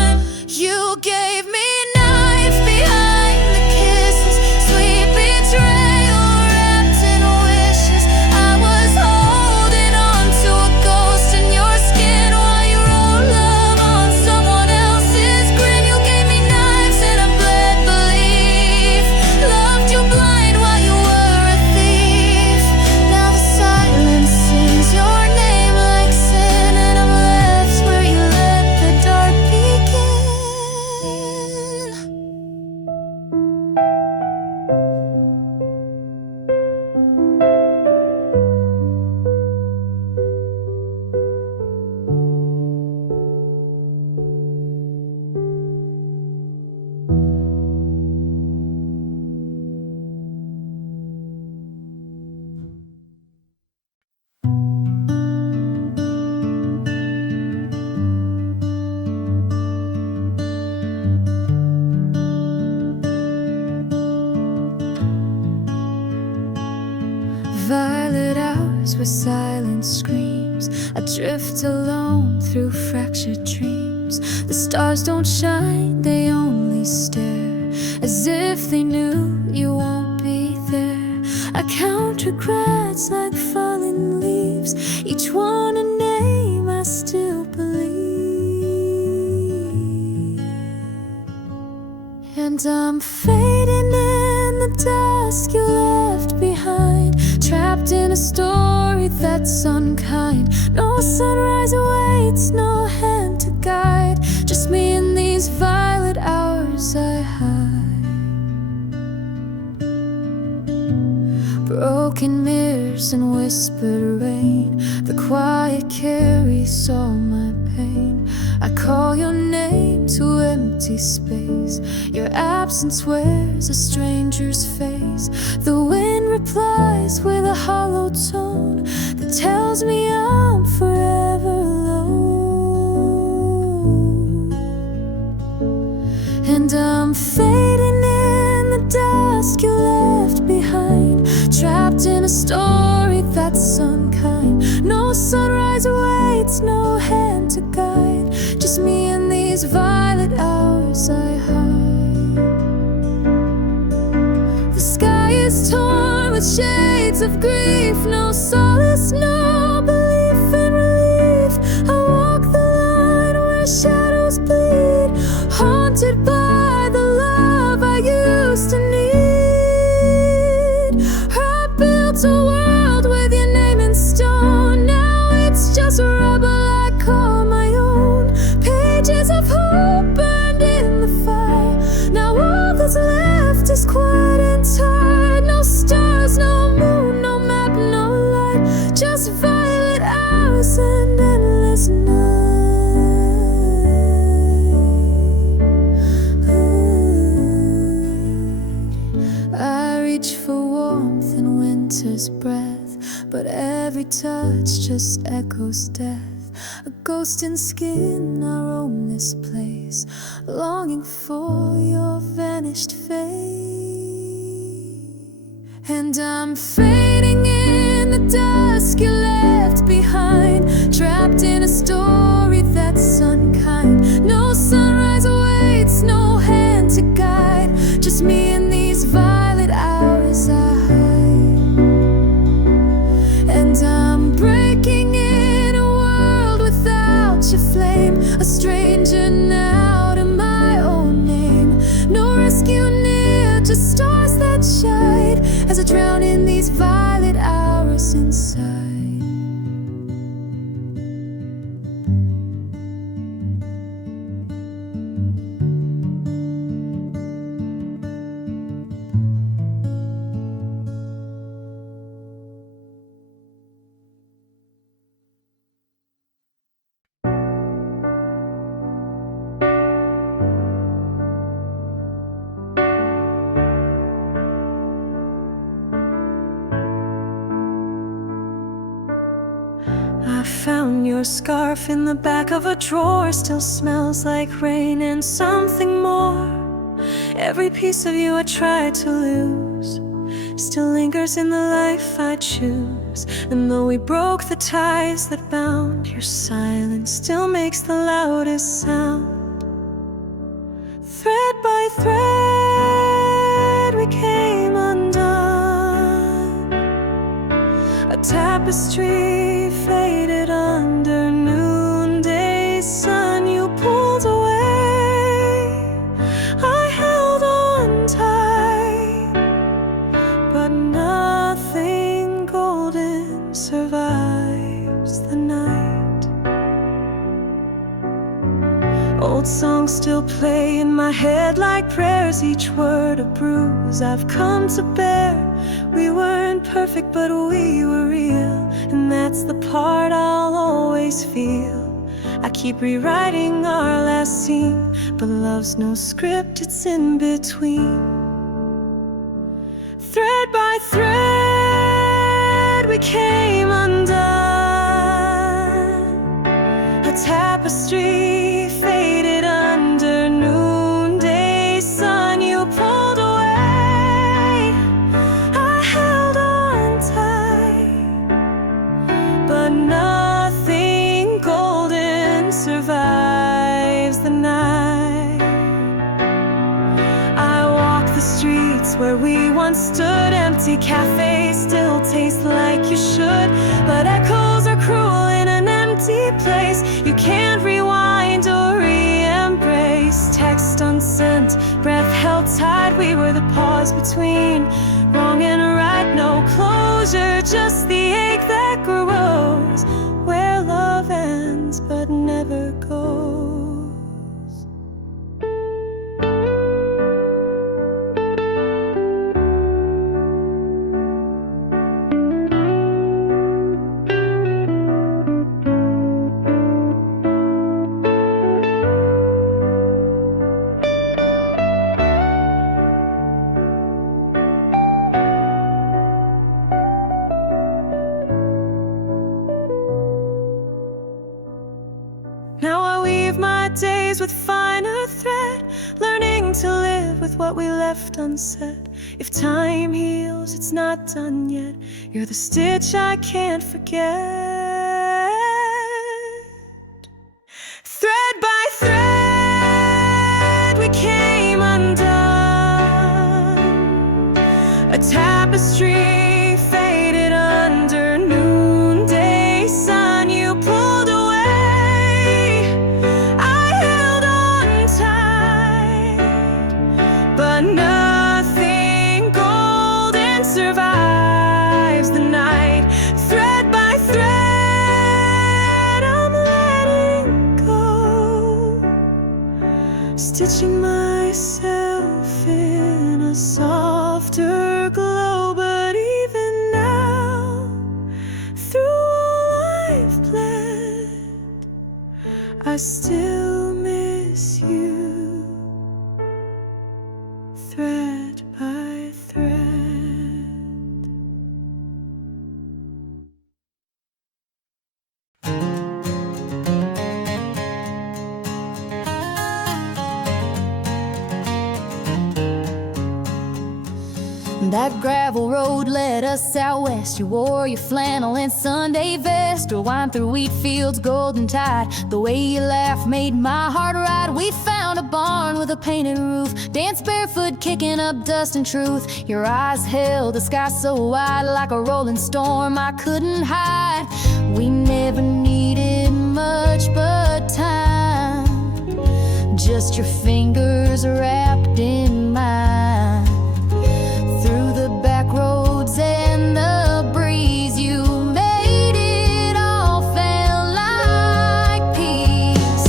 end. You gave me knives behind the kisses, sweet betrayal wrapped in wishes. I was holding on to a ghost in your skin while you wrote love on someone else's grin. You gave me knives and I bled belief, loved you blind while you were a thief. Now the silence sings your name like sin, and I'm left where you let the dark begin. Violet hours where silence screams. I drift alone through fractured dreams. The stars don't shine, they only stare, as if they knew you won't be there. I count regrets like fallen leaves, each one a name I still believe. And I'm fading in the dusk you left behind, trapped in a story that's unkind. No sunrise awaits, no hand to guide. Just me in these violet hours I hide. Broken mirrors and whispered rain, the quiet carries all my pain. I call your name to empty space. Your absence wears a stranger's face. The wind replies with a hollow tone that tells me I'm forever alone. And I'm fading in the dusk you left behind, trapped in a story that's unkind. No sunrise awaits, no hand to guide. Just me in these violet hours I hide. The sky is torn with shades of grief, no solace, no belief in relief. I walk the line where shadows bleed, haunted by the love I used to need. I built a world with your name in stone, now it's just rubble I call my own. Pages of hope burned in the fire, now all that's left is quiet and tired. No stars, no moon, no map, no light, just violet hours and endless night. I reach for warmth and winter's breath, but every touch just echoes death. A ghost in skin, I roam this place, longing for your vanished face. And I'm fading in the dusk you left behind, trapped in a story that's unkind. No sunrise awaits, no hand to guide. Just me in these violet hours I hide. And I'm breaking in a world without your flame, a stranger now to my own name. No rescue near, just stars that shine as I drown in these violet hours inside. I found your scarf in the back of a drawer, still smells like rain and something more. Every piece of you I tried to lose still lingers in the life I choose. And though we broke the ties that bound, your silence still makes the loudest sound. Thread by thread we came undone, a tapestry faded under noonday sun. You pulled away, I held on tight, but nothing golden survives the night. Old songs still play in my head like prayers, each word a bruise I've come to bear. We weren't perfect, but we were real, and that's the part I'll always feel. I keep rewriting our last scene, but love's no script, it's in between. Thread by thread we came undone, a tapestry faded under noonday sun. You pulled away, I held on tight, but nothing golden survives the night. I walk the streets where we once stood, empty cafes still taste like you should, but echoes are cruel in an empty place. You can't rewind or re-embrace. Text unsent, breath held tight, we were the pause between wrong and right. No closure, just the ache that grows where love ends but never goes. tears with finer thread, learning to live with what we left unsaid. If time heals, it's not done yet. You're the stitch I can't forget. Thread by thread we came undone, a tapestry faded under noonday sun. You pulled away, I held on tight, but nothing golden survives the night. Thread by thread I'm letting go, stitching myself in a softer glow. But even now, through all I've planned, I still miss you, thread by thread. That gravel road led us out west. You wore your flannel and Sunday vest, or wind through wheat fields, golden tide. The way you laughed made my heart ride. We found a barn with a painted roof, danced barefoot, kicking up dust and truth. Your eyes held the sky so wide, like a rolling storm I couldn't hide. We never needed much but time, just your fingers wrapped in mine. Through the back roads and the breeze, you made it all feel like peace.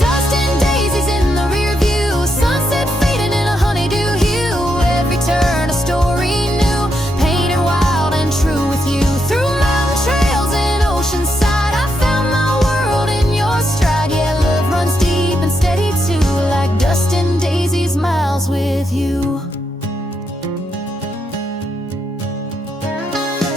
Dust and daisies in the rear view, sunset fading in a honeydew hue. Every turn a story new, painted wild and true with you. Through mountain trails and ocean side, I found my world in your stride. Yeah, love runs deep and steady too, like dust and daisies, miles with you.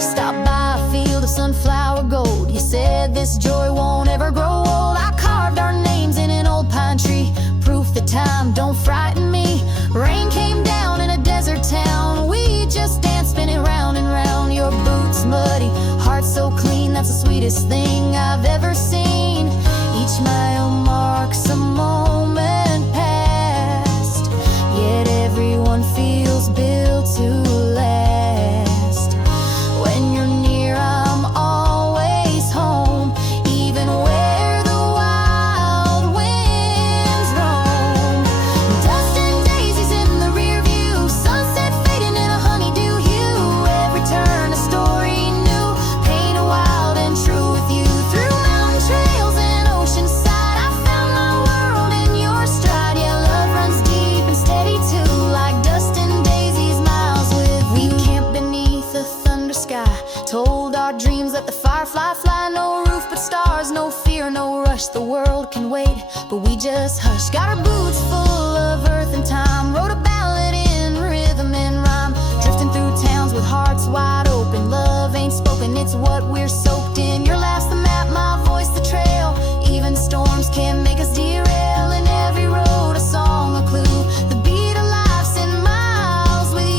Stopped by a field of sunflower gold. You said this joy won't ever grow old. I carved our names in an old pine tree, proof that time don't frighten me. Rain came down in a desert town, we just danced spinning round and round. Your boots muddy, heart so clean, that's the sweetest thing I've ever seen. Each mile marks a moment past, yet everyone feels built to last. When you're near, I'm always home, even where the wild winds roam. Dust and daisies in the rear view, sunset fading in a honeydew hue. Every turn a story new, painted wild and true with you. Through mountain trails and ocean side, I found my world in your stride. Yeah, love runs deep and steady too, like dust and daisies, miles with you. We camped beneath a thunder sky, told our dreams, let the firefly fly. No roof but stars, no fear, no rush. The world can wait, but we just hush. Got our boots full of earth and time, wrote a ballad in rhythm and rhyme. Drifting through towns with hearts wide open. Love ain't spoken, it's what we're soaked in. Your laugh's the map, my voice the trail. Even storms can make us derail. In every road a song, a clue. The beat of life's in miles with you.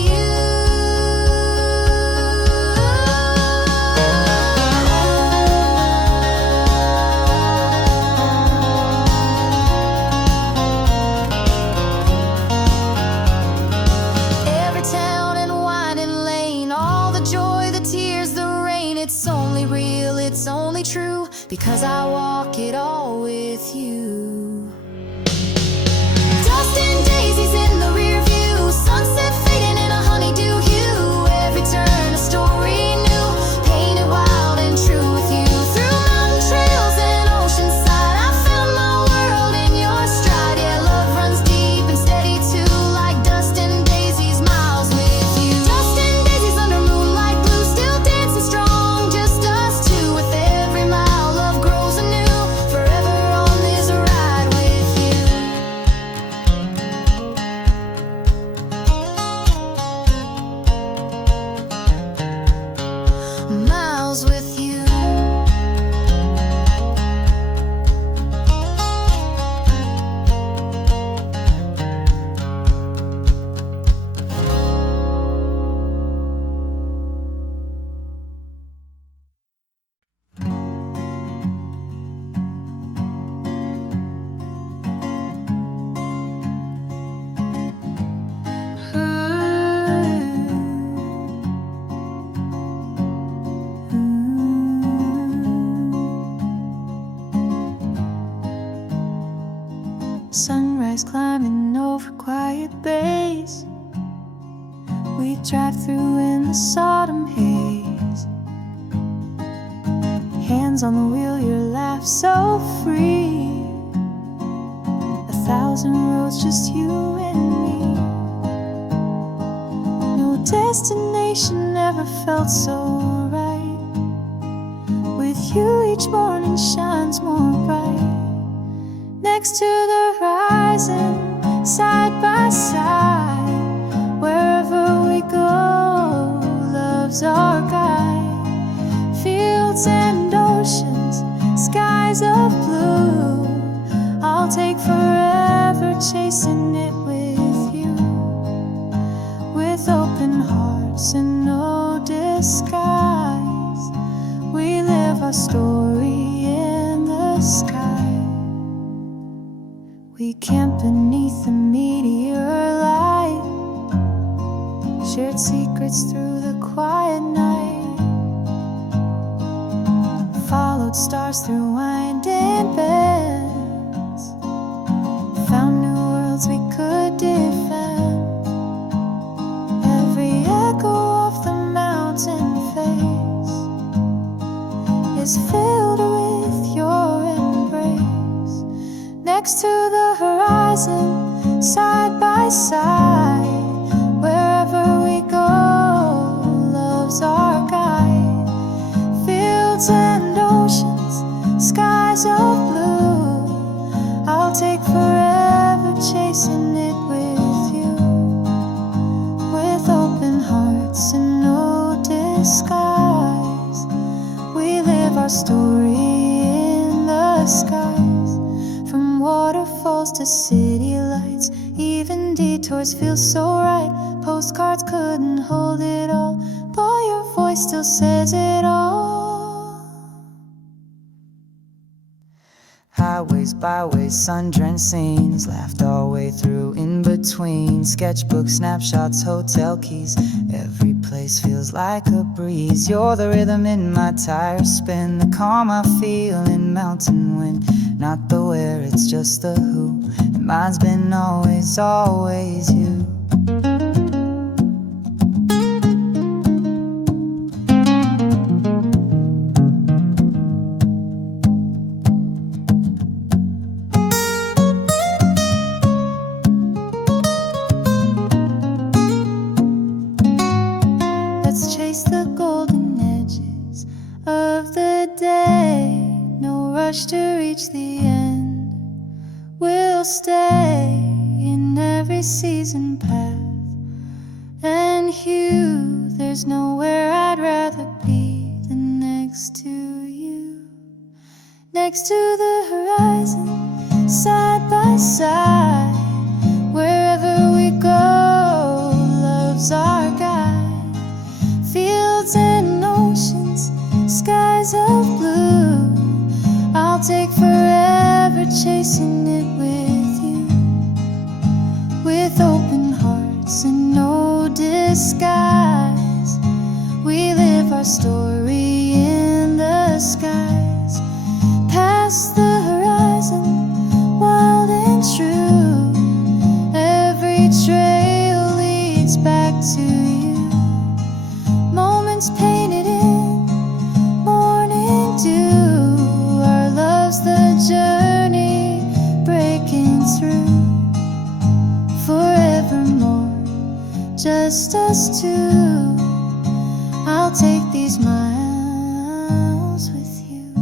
Every town and winding lane, all the joy, the tears, the rain. It's only real, it's only true, because I walk it all with you. Dust and daisies in the rear view, sunset fading in a honeydew hue. Every turn a story new, painted wild and true with you. Through mountain trails and ocean side, I found my world in your stride. Yeah, love runs deep and steady too, like dust and daisies, miles with you. Dust and daisies under moonlight blue, still dancing strong, just us two. With every mile love grows quiet bays we drive through in the autumn haze. Hands on the wheel, your laugh so free. 1,000 roads, just you and me. No destination ever felt so right. With you each morning shines more bright. Next to the horizon, side by side. Wherever we go, love's our guide. Fields and oceans, skies of blue. I'll take forever chasing it with you. With open hearts and no disguise, we live our story in the sky. We camp beneath the meteor light, shared secrets through the quiet night, followed stars through winding bends, found new worlds we could defend. Every echo of the mountain face is filled with your embrace. Next to the horizon, side by side. Wherever we go, love's our guide. Fields and oceans, skies of blue. I'll take forever chasing it with you. With open hearts and no disguise, we live our story in the skies. From waterfalls to city lights, even detours feel so right. Postcards couldn't hold it all, but your voice still says it all. Highways, byways, sun-drenched scenes, laughed our way through in between. Sketchbook snapshots, hotel keys, every place feels like a breeze. You're the rhythm in my tires spin, the calm I feel in mountain wind. Not the where, it's just the who, and mine's been always, always you. Let's chase the golden edges of the day. No rush to reach the end. We'll stay in every season path and hue. There's nowhere I'd rather be than next to you. Next to the horizon, side by side. Wherever we go, love's our guide. Fields and oceans, skies of blue. I'll take forever chasing it with you. With open hearts and no disguise, we live our story in the skies. Past the horizon, wild and true. Every trail leads back to you. Moments painted in morning dew. Our love's the journey breaking through. Forevermore, just us two. I'll take these miles with you.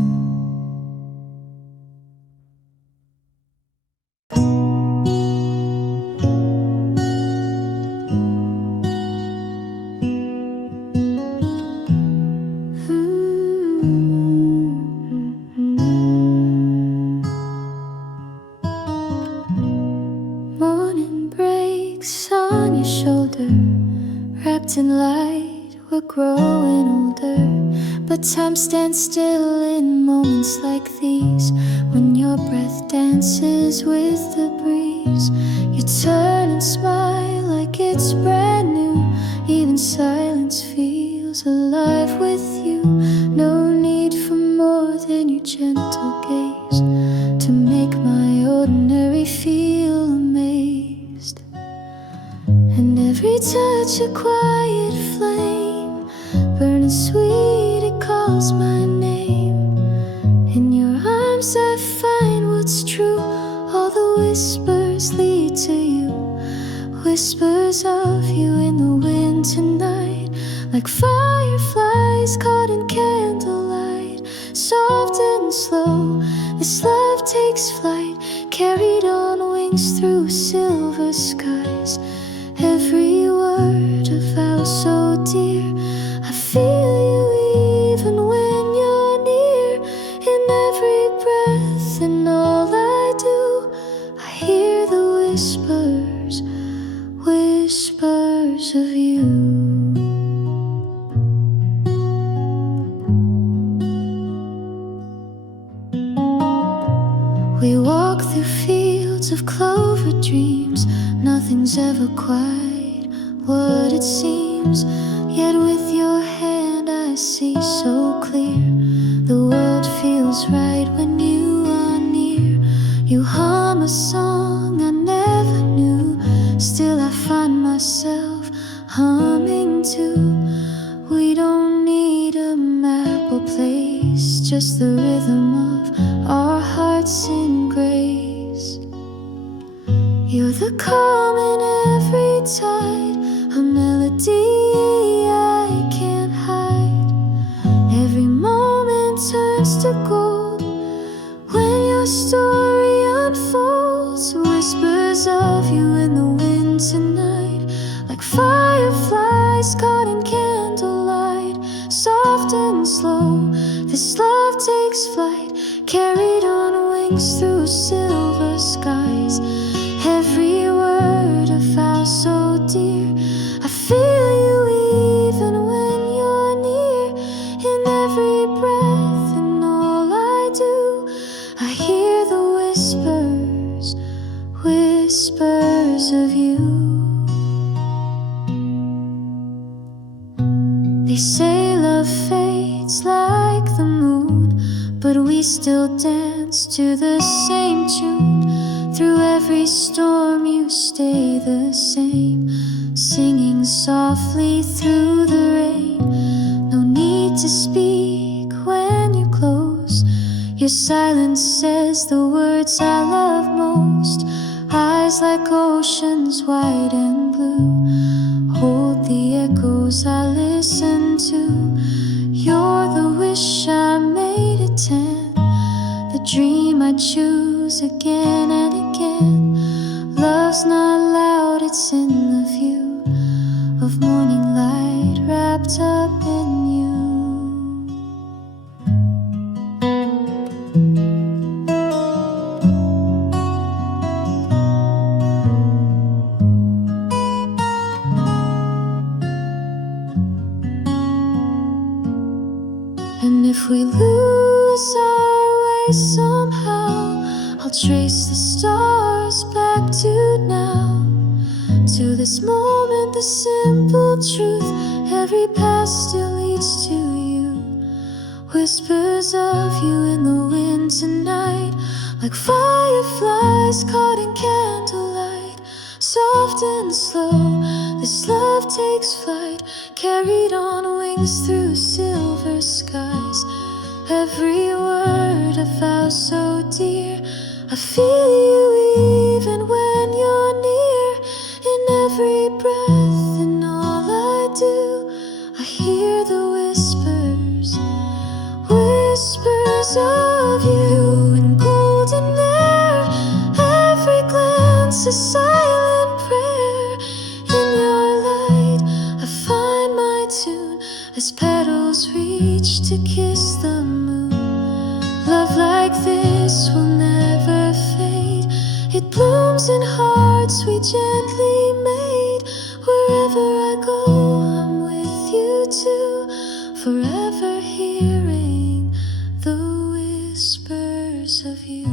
Morning breaks on your shoulder, wrapped in light, we're growing older. But time stands still in moments like these, when your breath dances with the breeze. You turn and smile like it's brand new. Even silence feels alive with you. No need for more than your gentle gaze to make my ordinary feel amazed. and every touch a quiet flame, burning sweet, it calls my name. In your arms I find what's true, all the whispers lead to you. Whispers of you in the wind tonight, like fireflies caught in candlelight. Soft and slow, this love takes flight, carried on wings through silver skies. Every word a vow so dear, I feel you even when you're near. In every breath and all I do, I hear the whispers, whispers of you. We walk through fields of clover dreams. Nothing's ever quite what it seems. Yet with your hand I see so clear. The world feels right when you are near. You hum a song I never knew. Still I find myself humming too. We don't need a map or place, just the rhythm of our hearts in grace. You're the calm in every tide, a melody I can't hide. Every moment turns to gold when your story unfolds. Whispers of you in the wind tonight, like fireflies caught in candlelight. Soft and slow, this love takes flight, carried on wings through silver skies. Every word a vow so dear, I feel you even when you're near. In every breath and all I do, I hear the whispers, whispers of you. They say love fades like the moon, but we still dance to the same tune. Through every storm you stay the same, singing softly through the rain. No need to speak when you're close, your silence says the words I love most. Eyes like oceans white and blue, hold the echoes I listen to. You're the wish I made attend, the dream I choose again and again. Love's not loud, it's in the view of morning light wrapped up in you. And if we lose our way somehow, I'll trace the stars back to now, to this moment, the simple truth. Every path still leads to you. Whispers of you in the wind tonight, like fireflies caught in candlelight. Soft and slow, this love takes flight, carried on wings through silver skies. Every word a vow so dear, I feel you even when you're near. In every breath and all I do, I hear the whispers, whispers of you in golden air. Every glance a silent prayer. In your light I find my tune, as petals reach to kiss the moon. Love like this will never fade, it blooms in hearts we gently made. Wherever I go, I'm with you too, forever hearing the whispers of you.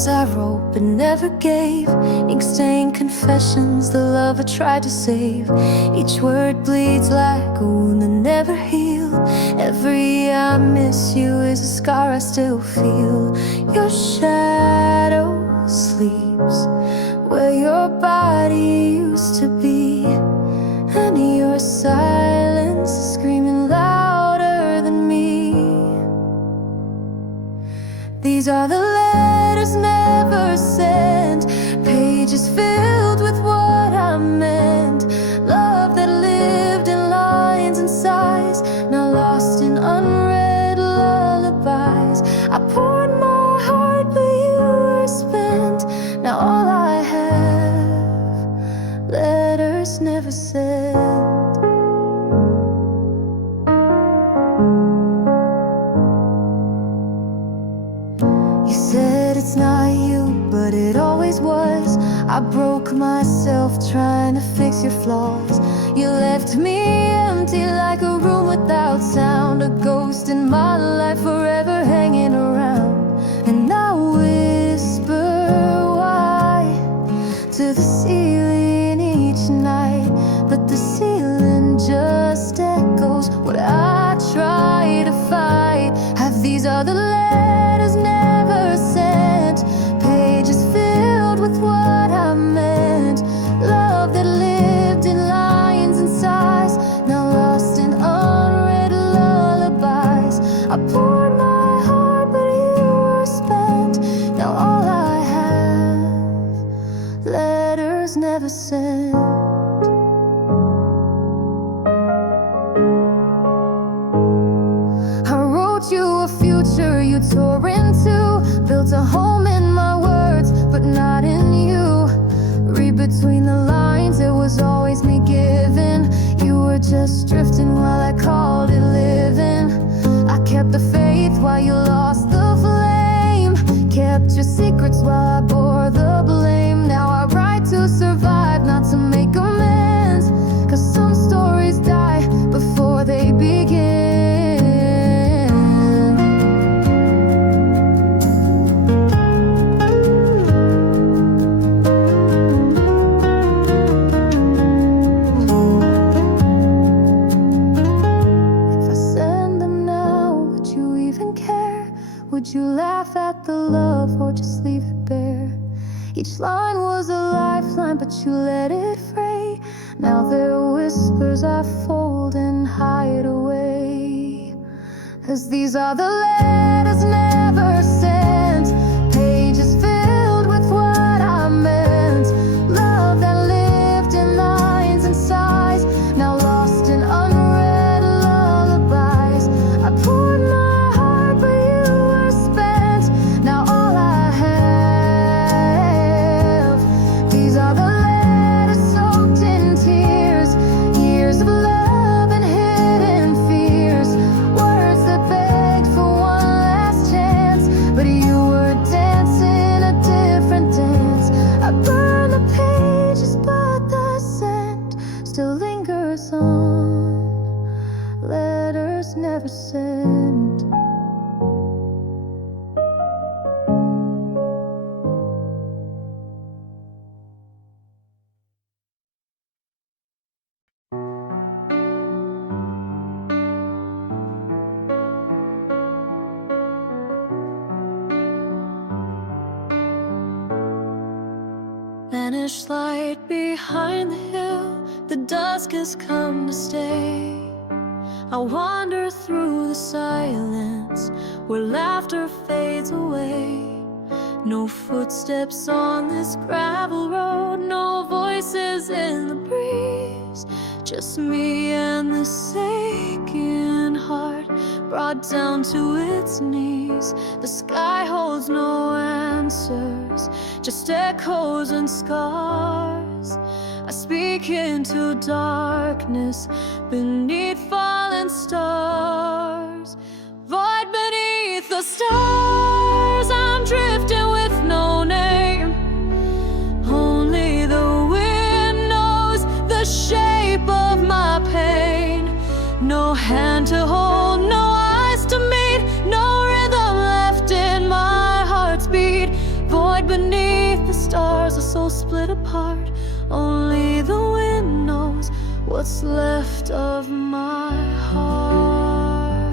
letters I wrote but never gave, ink-stained confessions, the love I tried to save. Each word bleeds like a wound that never healed. Every I miss you is a scar I still feel. Your shadow sleeps where your body used to be, and your silence is screaming louder than me. These are the letters never sent, pages filled with what I meant. Love that lived in lines and sighs, now lost in unread lullabies. I poured my heart but you were spent. Now all I have, letters never sent. You said it's not you, but it always was. I broke myself trying to fix your flaws. You left me empty like a room without sound, a ghost in my life forever hanging around. And I whisper why to the ceiling each night, but the ceiling just echoes what I try to fight. Have these other letters never sent, pages filled with what I meant. Love that lived in lines and sighs, now lost in unread lullabies. I poured my heart but you were spent. Now all I have, letters never sent. I wrote you a future you tore into, built a home in my words but not in you. Read between the lines, it was always me giving. You were just drifting while I called it living. I kept the faith while you lost the flame, kept your secrets while I bore the blame. Now I write to survive, not to make amends, 'cause some stories die before they begin. Would you laugh at the love or just leave it bare? Each line was a lifeline, but you let it fray. Now they're whispers I fold and hide away. 'Cause these are the letters never sent, pages filled with what I meant. Love that lived in lines and sighs, now lost in unread lullabies. I poured my never sent. Vanished light behind the hill, the dusk has come to stay. I wander through the silence where laughter fades away. No footsteps on this gravel road, no voices in the breeze. Just me and this aching heart brought down to its knees. The sky holds no answers, just echoes and scars. I speak into darkness beneath fallen stars. Void beneath the stars, I'm drifting with no name. Only the wind knows the shape of my pain. No hand to hold, no eyes to meet, no rhythm left in my heart's beat. Void split apart. Only the wind knows what's left of my heart.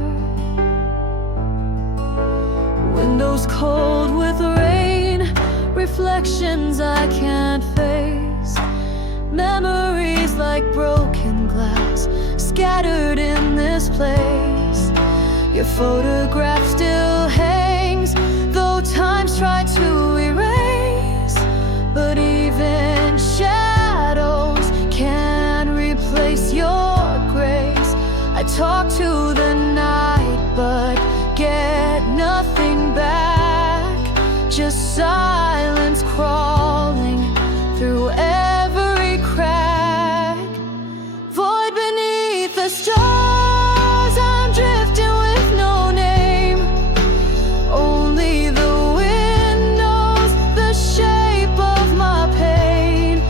Windows cold with rain, reflections I can't face, memories like broken glass scattered in this place. Your photograph still hangs, though time's tried to erase. But even shadows can't replace your grace. I talk to the night but get nothing back, just silence crawling through every crack. Void beneath the stars, I'm drifting with no name. Only the wind knows the shape of my pain.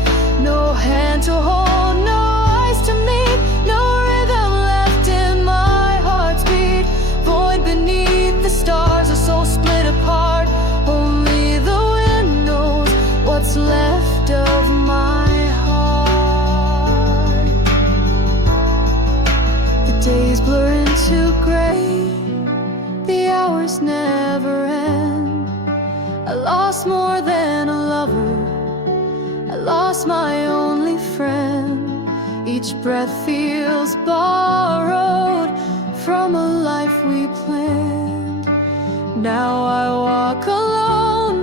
No hand to hold, no eyes to meet, no rhythm left in my heart's beat. Void beneath the stars, a soul split apart. Only the wind knows what's left of my heart. The days blur into gray, the hours never end. I lost more than a lover, I lost my only friend. Each breath feels borrowed from a life we planned. Now I walk alone,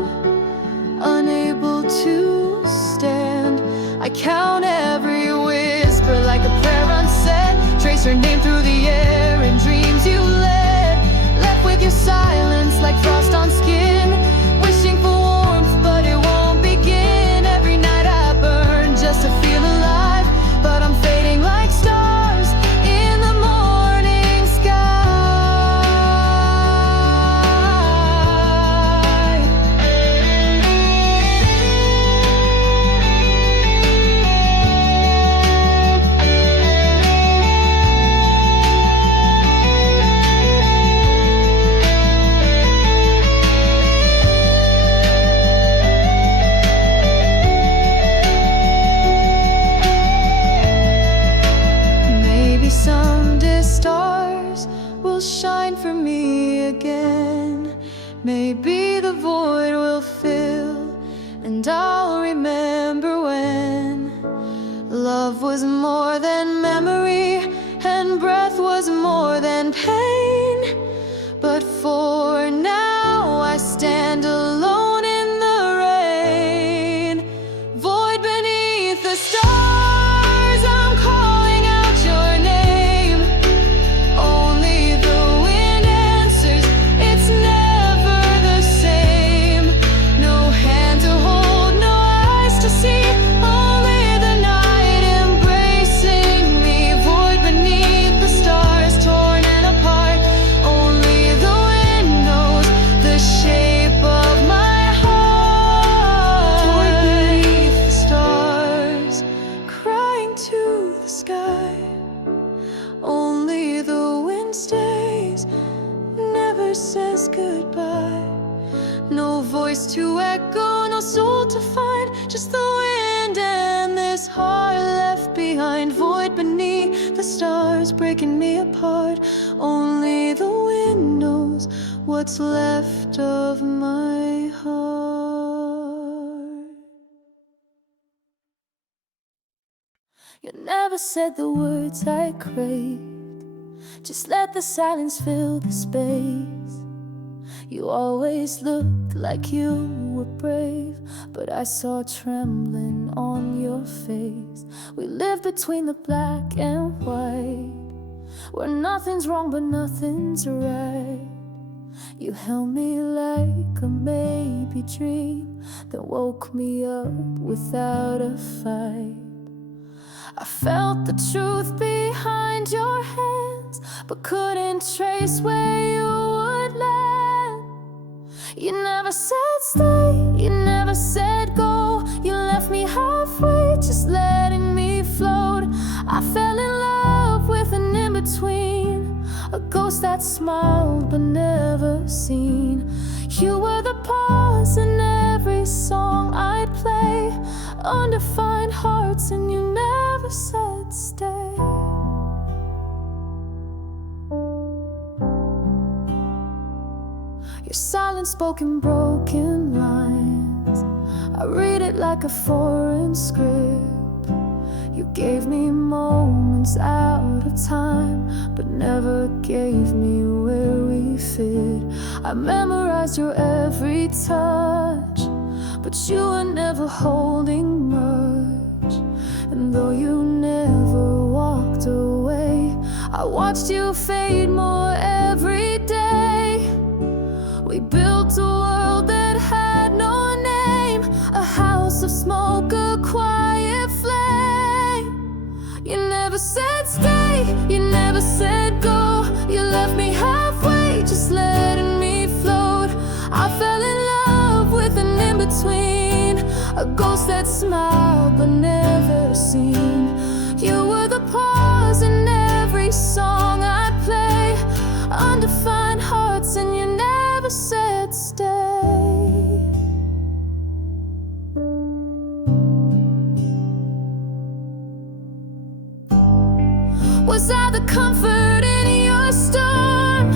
unable to stand. I count every whisper like a prayer unsaid. Trace her name through the air in dreams you led. Left with your silence like frost on skin. Wishing for warmth but it won't begin. Every night I burn just to feel alive, but I'm fading like stars in the morning sky. Maybe someday stars will shine for me again. Maybe the void will fill and I'll remember when love was more than memory and breath was more than pain. But for now I stand alone in the rain. Void beneath the stars, I'm calling out your name. Only the wind answers, it's never the same. No hand to hold, no eyes to see, only the night embracing me. Void beneath the stars, torn and apart. Only the wind knows the shape of my heart. Void beneath the stars, crying to the sky. Only the wind stays, never says goodbye. No voice to echo, no soul to find, just the wind and this heart left behind. Void beneath the stars, breaking me apart. Only the wind knows what's left of my heart. You never said the words I craved, just let the silence fill the space. You always looked like you were brave, but I saw trembling on your face. We live between the black and white, where nothing's wrong but nothing's right. You held me like a maybe dream, then woke me up without a fight. I felt the truth behind your hands, but couldn't trace where you would land. You never said stay, you never said go. You left me halfway, just letting me float. I fell in love with an in-between, a ghost that smiled but never seen. You were the pause in every song I'd play, hearts and you never said stay. Your silence spoke in broken lines. I read it like a foreign script. You gave me moments out of time, but never gave me where we fit. I memorized your every touch, but you were never holding much. And though you never walked away, I watched you fade more every day. We built a world that had no name, a house of smoke, a quiet flame. You never said stay, you never said go. You left me halfway, just letting me float. I fell in love with an in-between, a ghost that smiled but never seen. You were the pause in every song I'd play. Undefined hearts and you never said stay. Was I the comfort in your storm,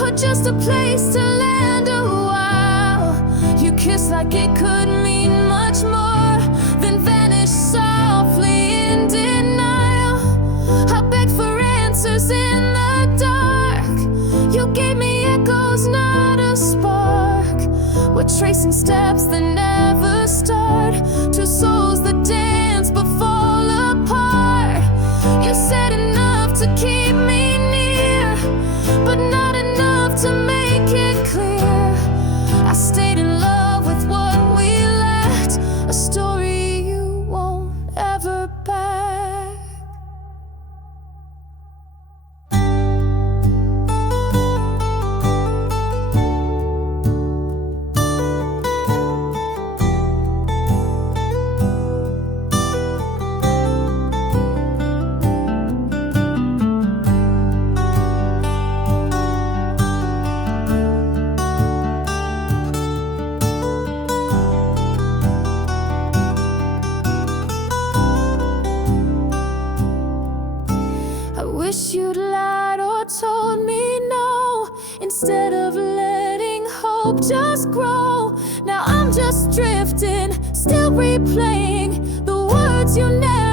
or just a place to land a while? You kissed like it could mean much more, then vanished softly in denial. I begged for answers in the dark. You gave me echoes, not a spark. We're tracing steps that never start, two souls that dance but fall apart. You said enough to keep me near, but not enough to make it clear. I stayed in love with what we lacked, a story you won't ever back. Wish you'd lied or told me no, instead of letting hope just grow. Now I'm just drifting, still replaying the words you never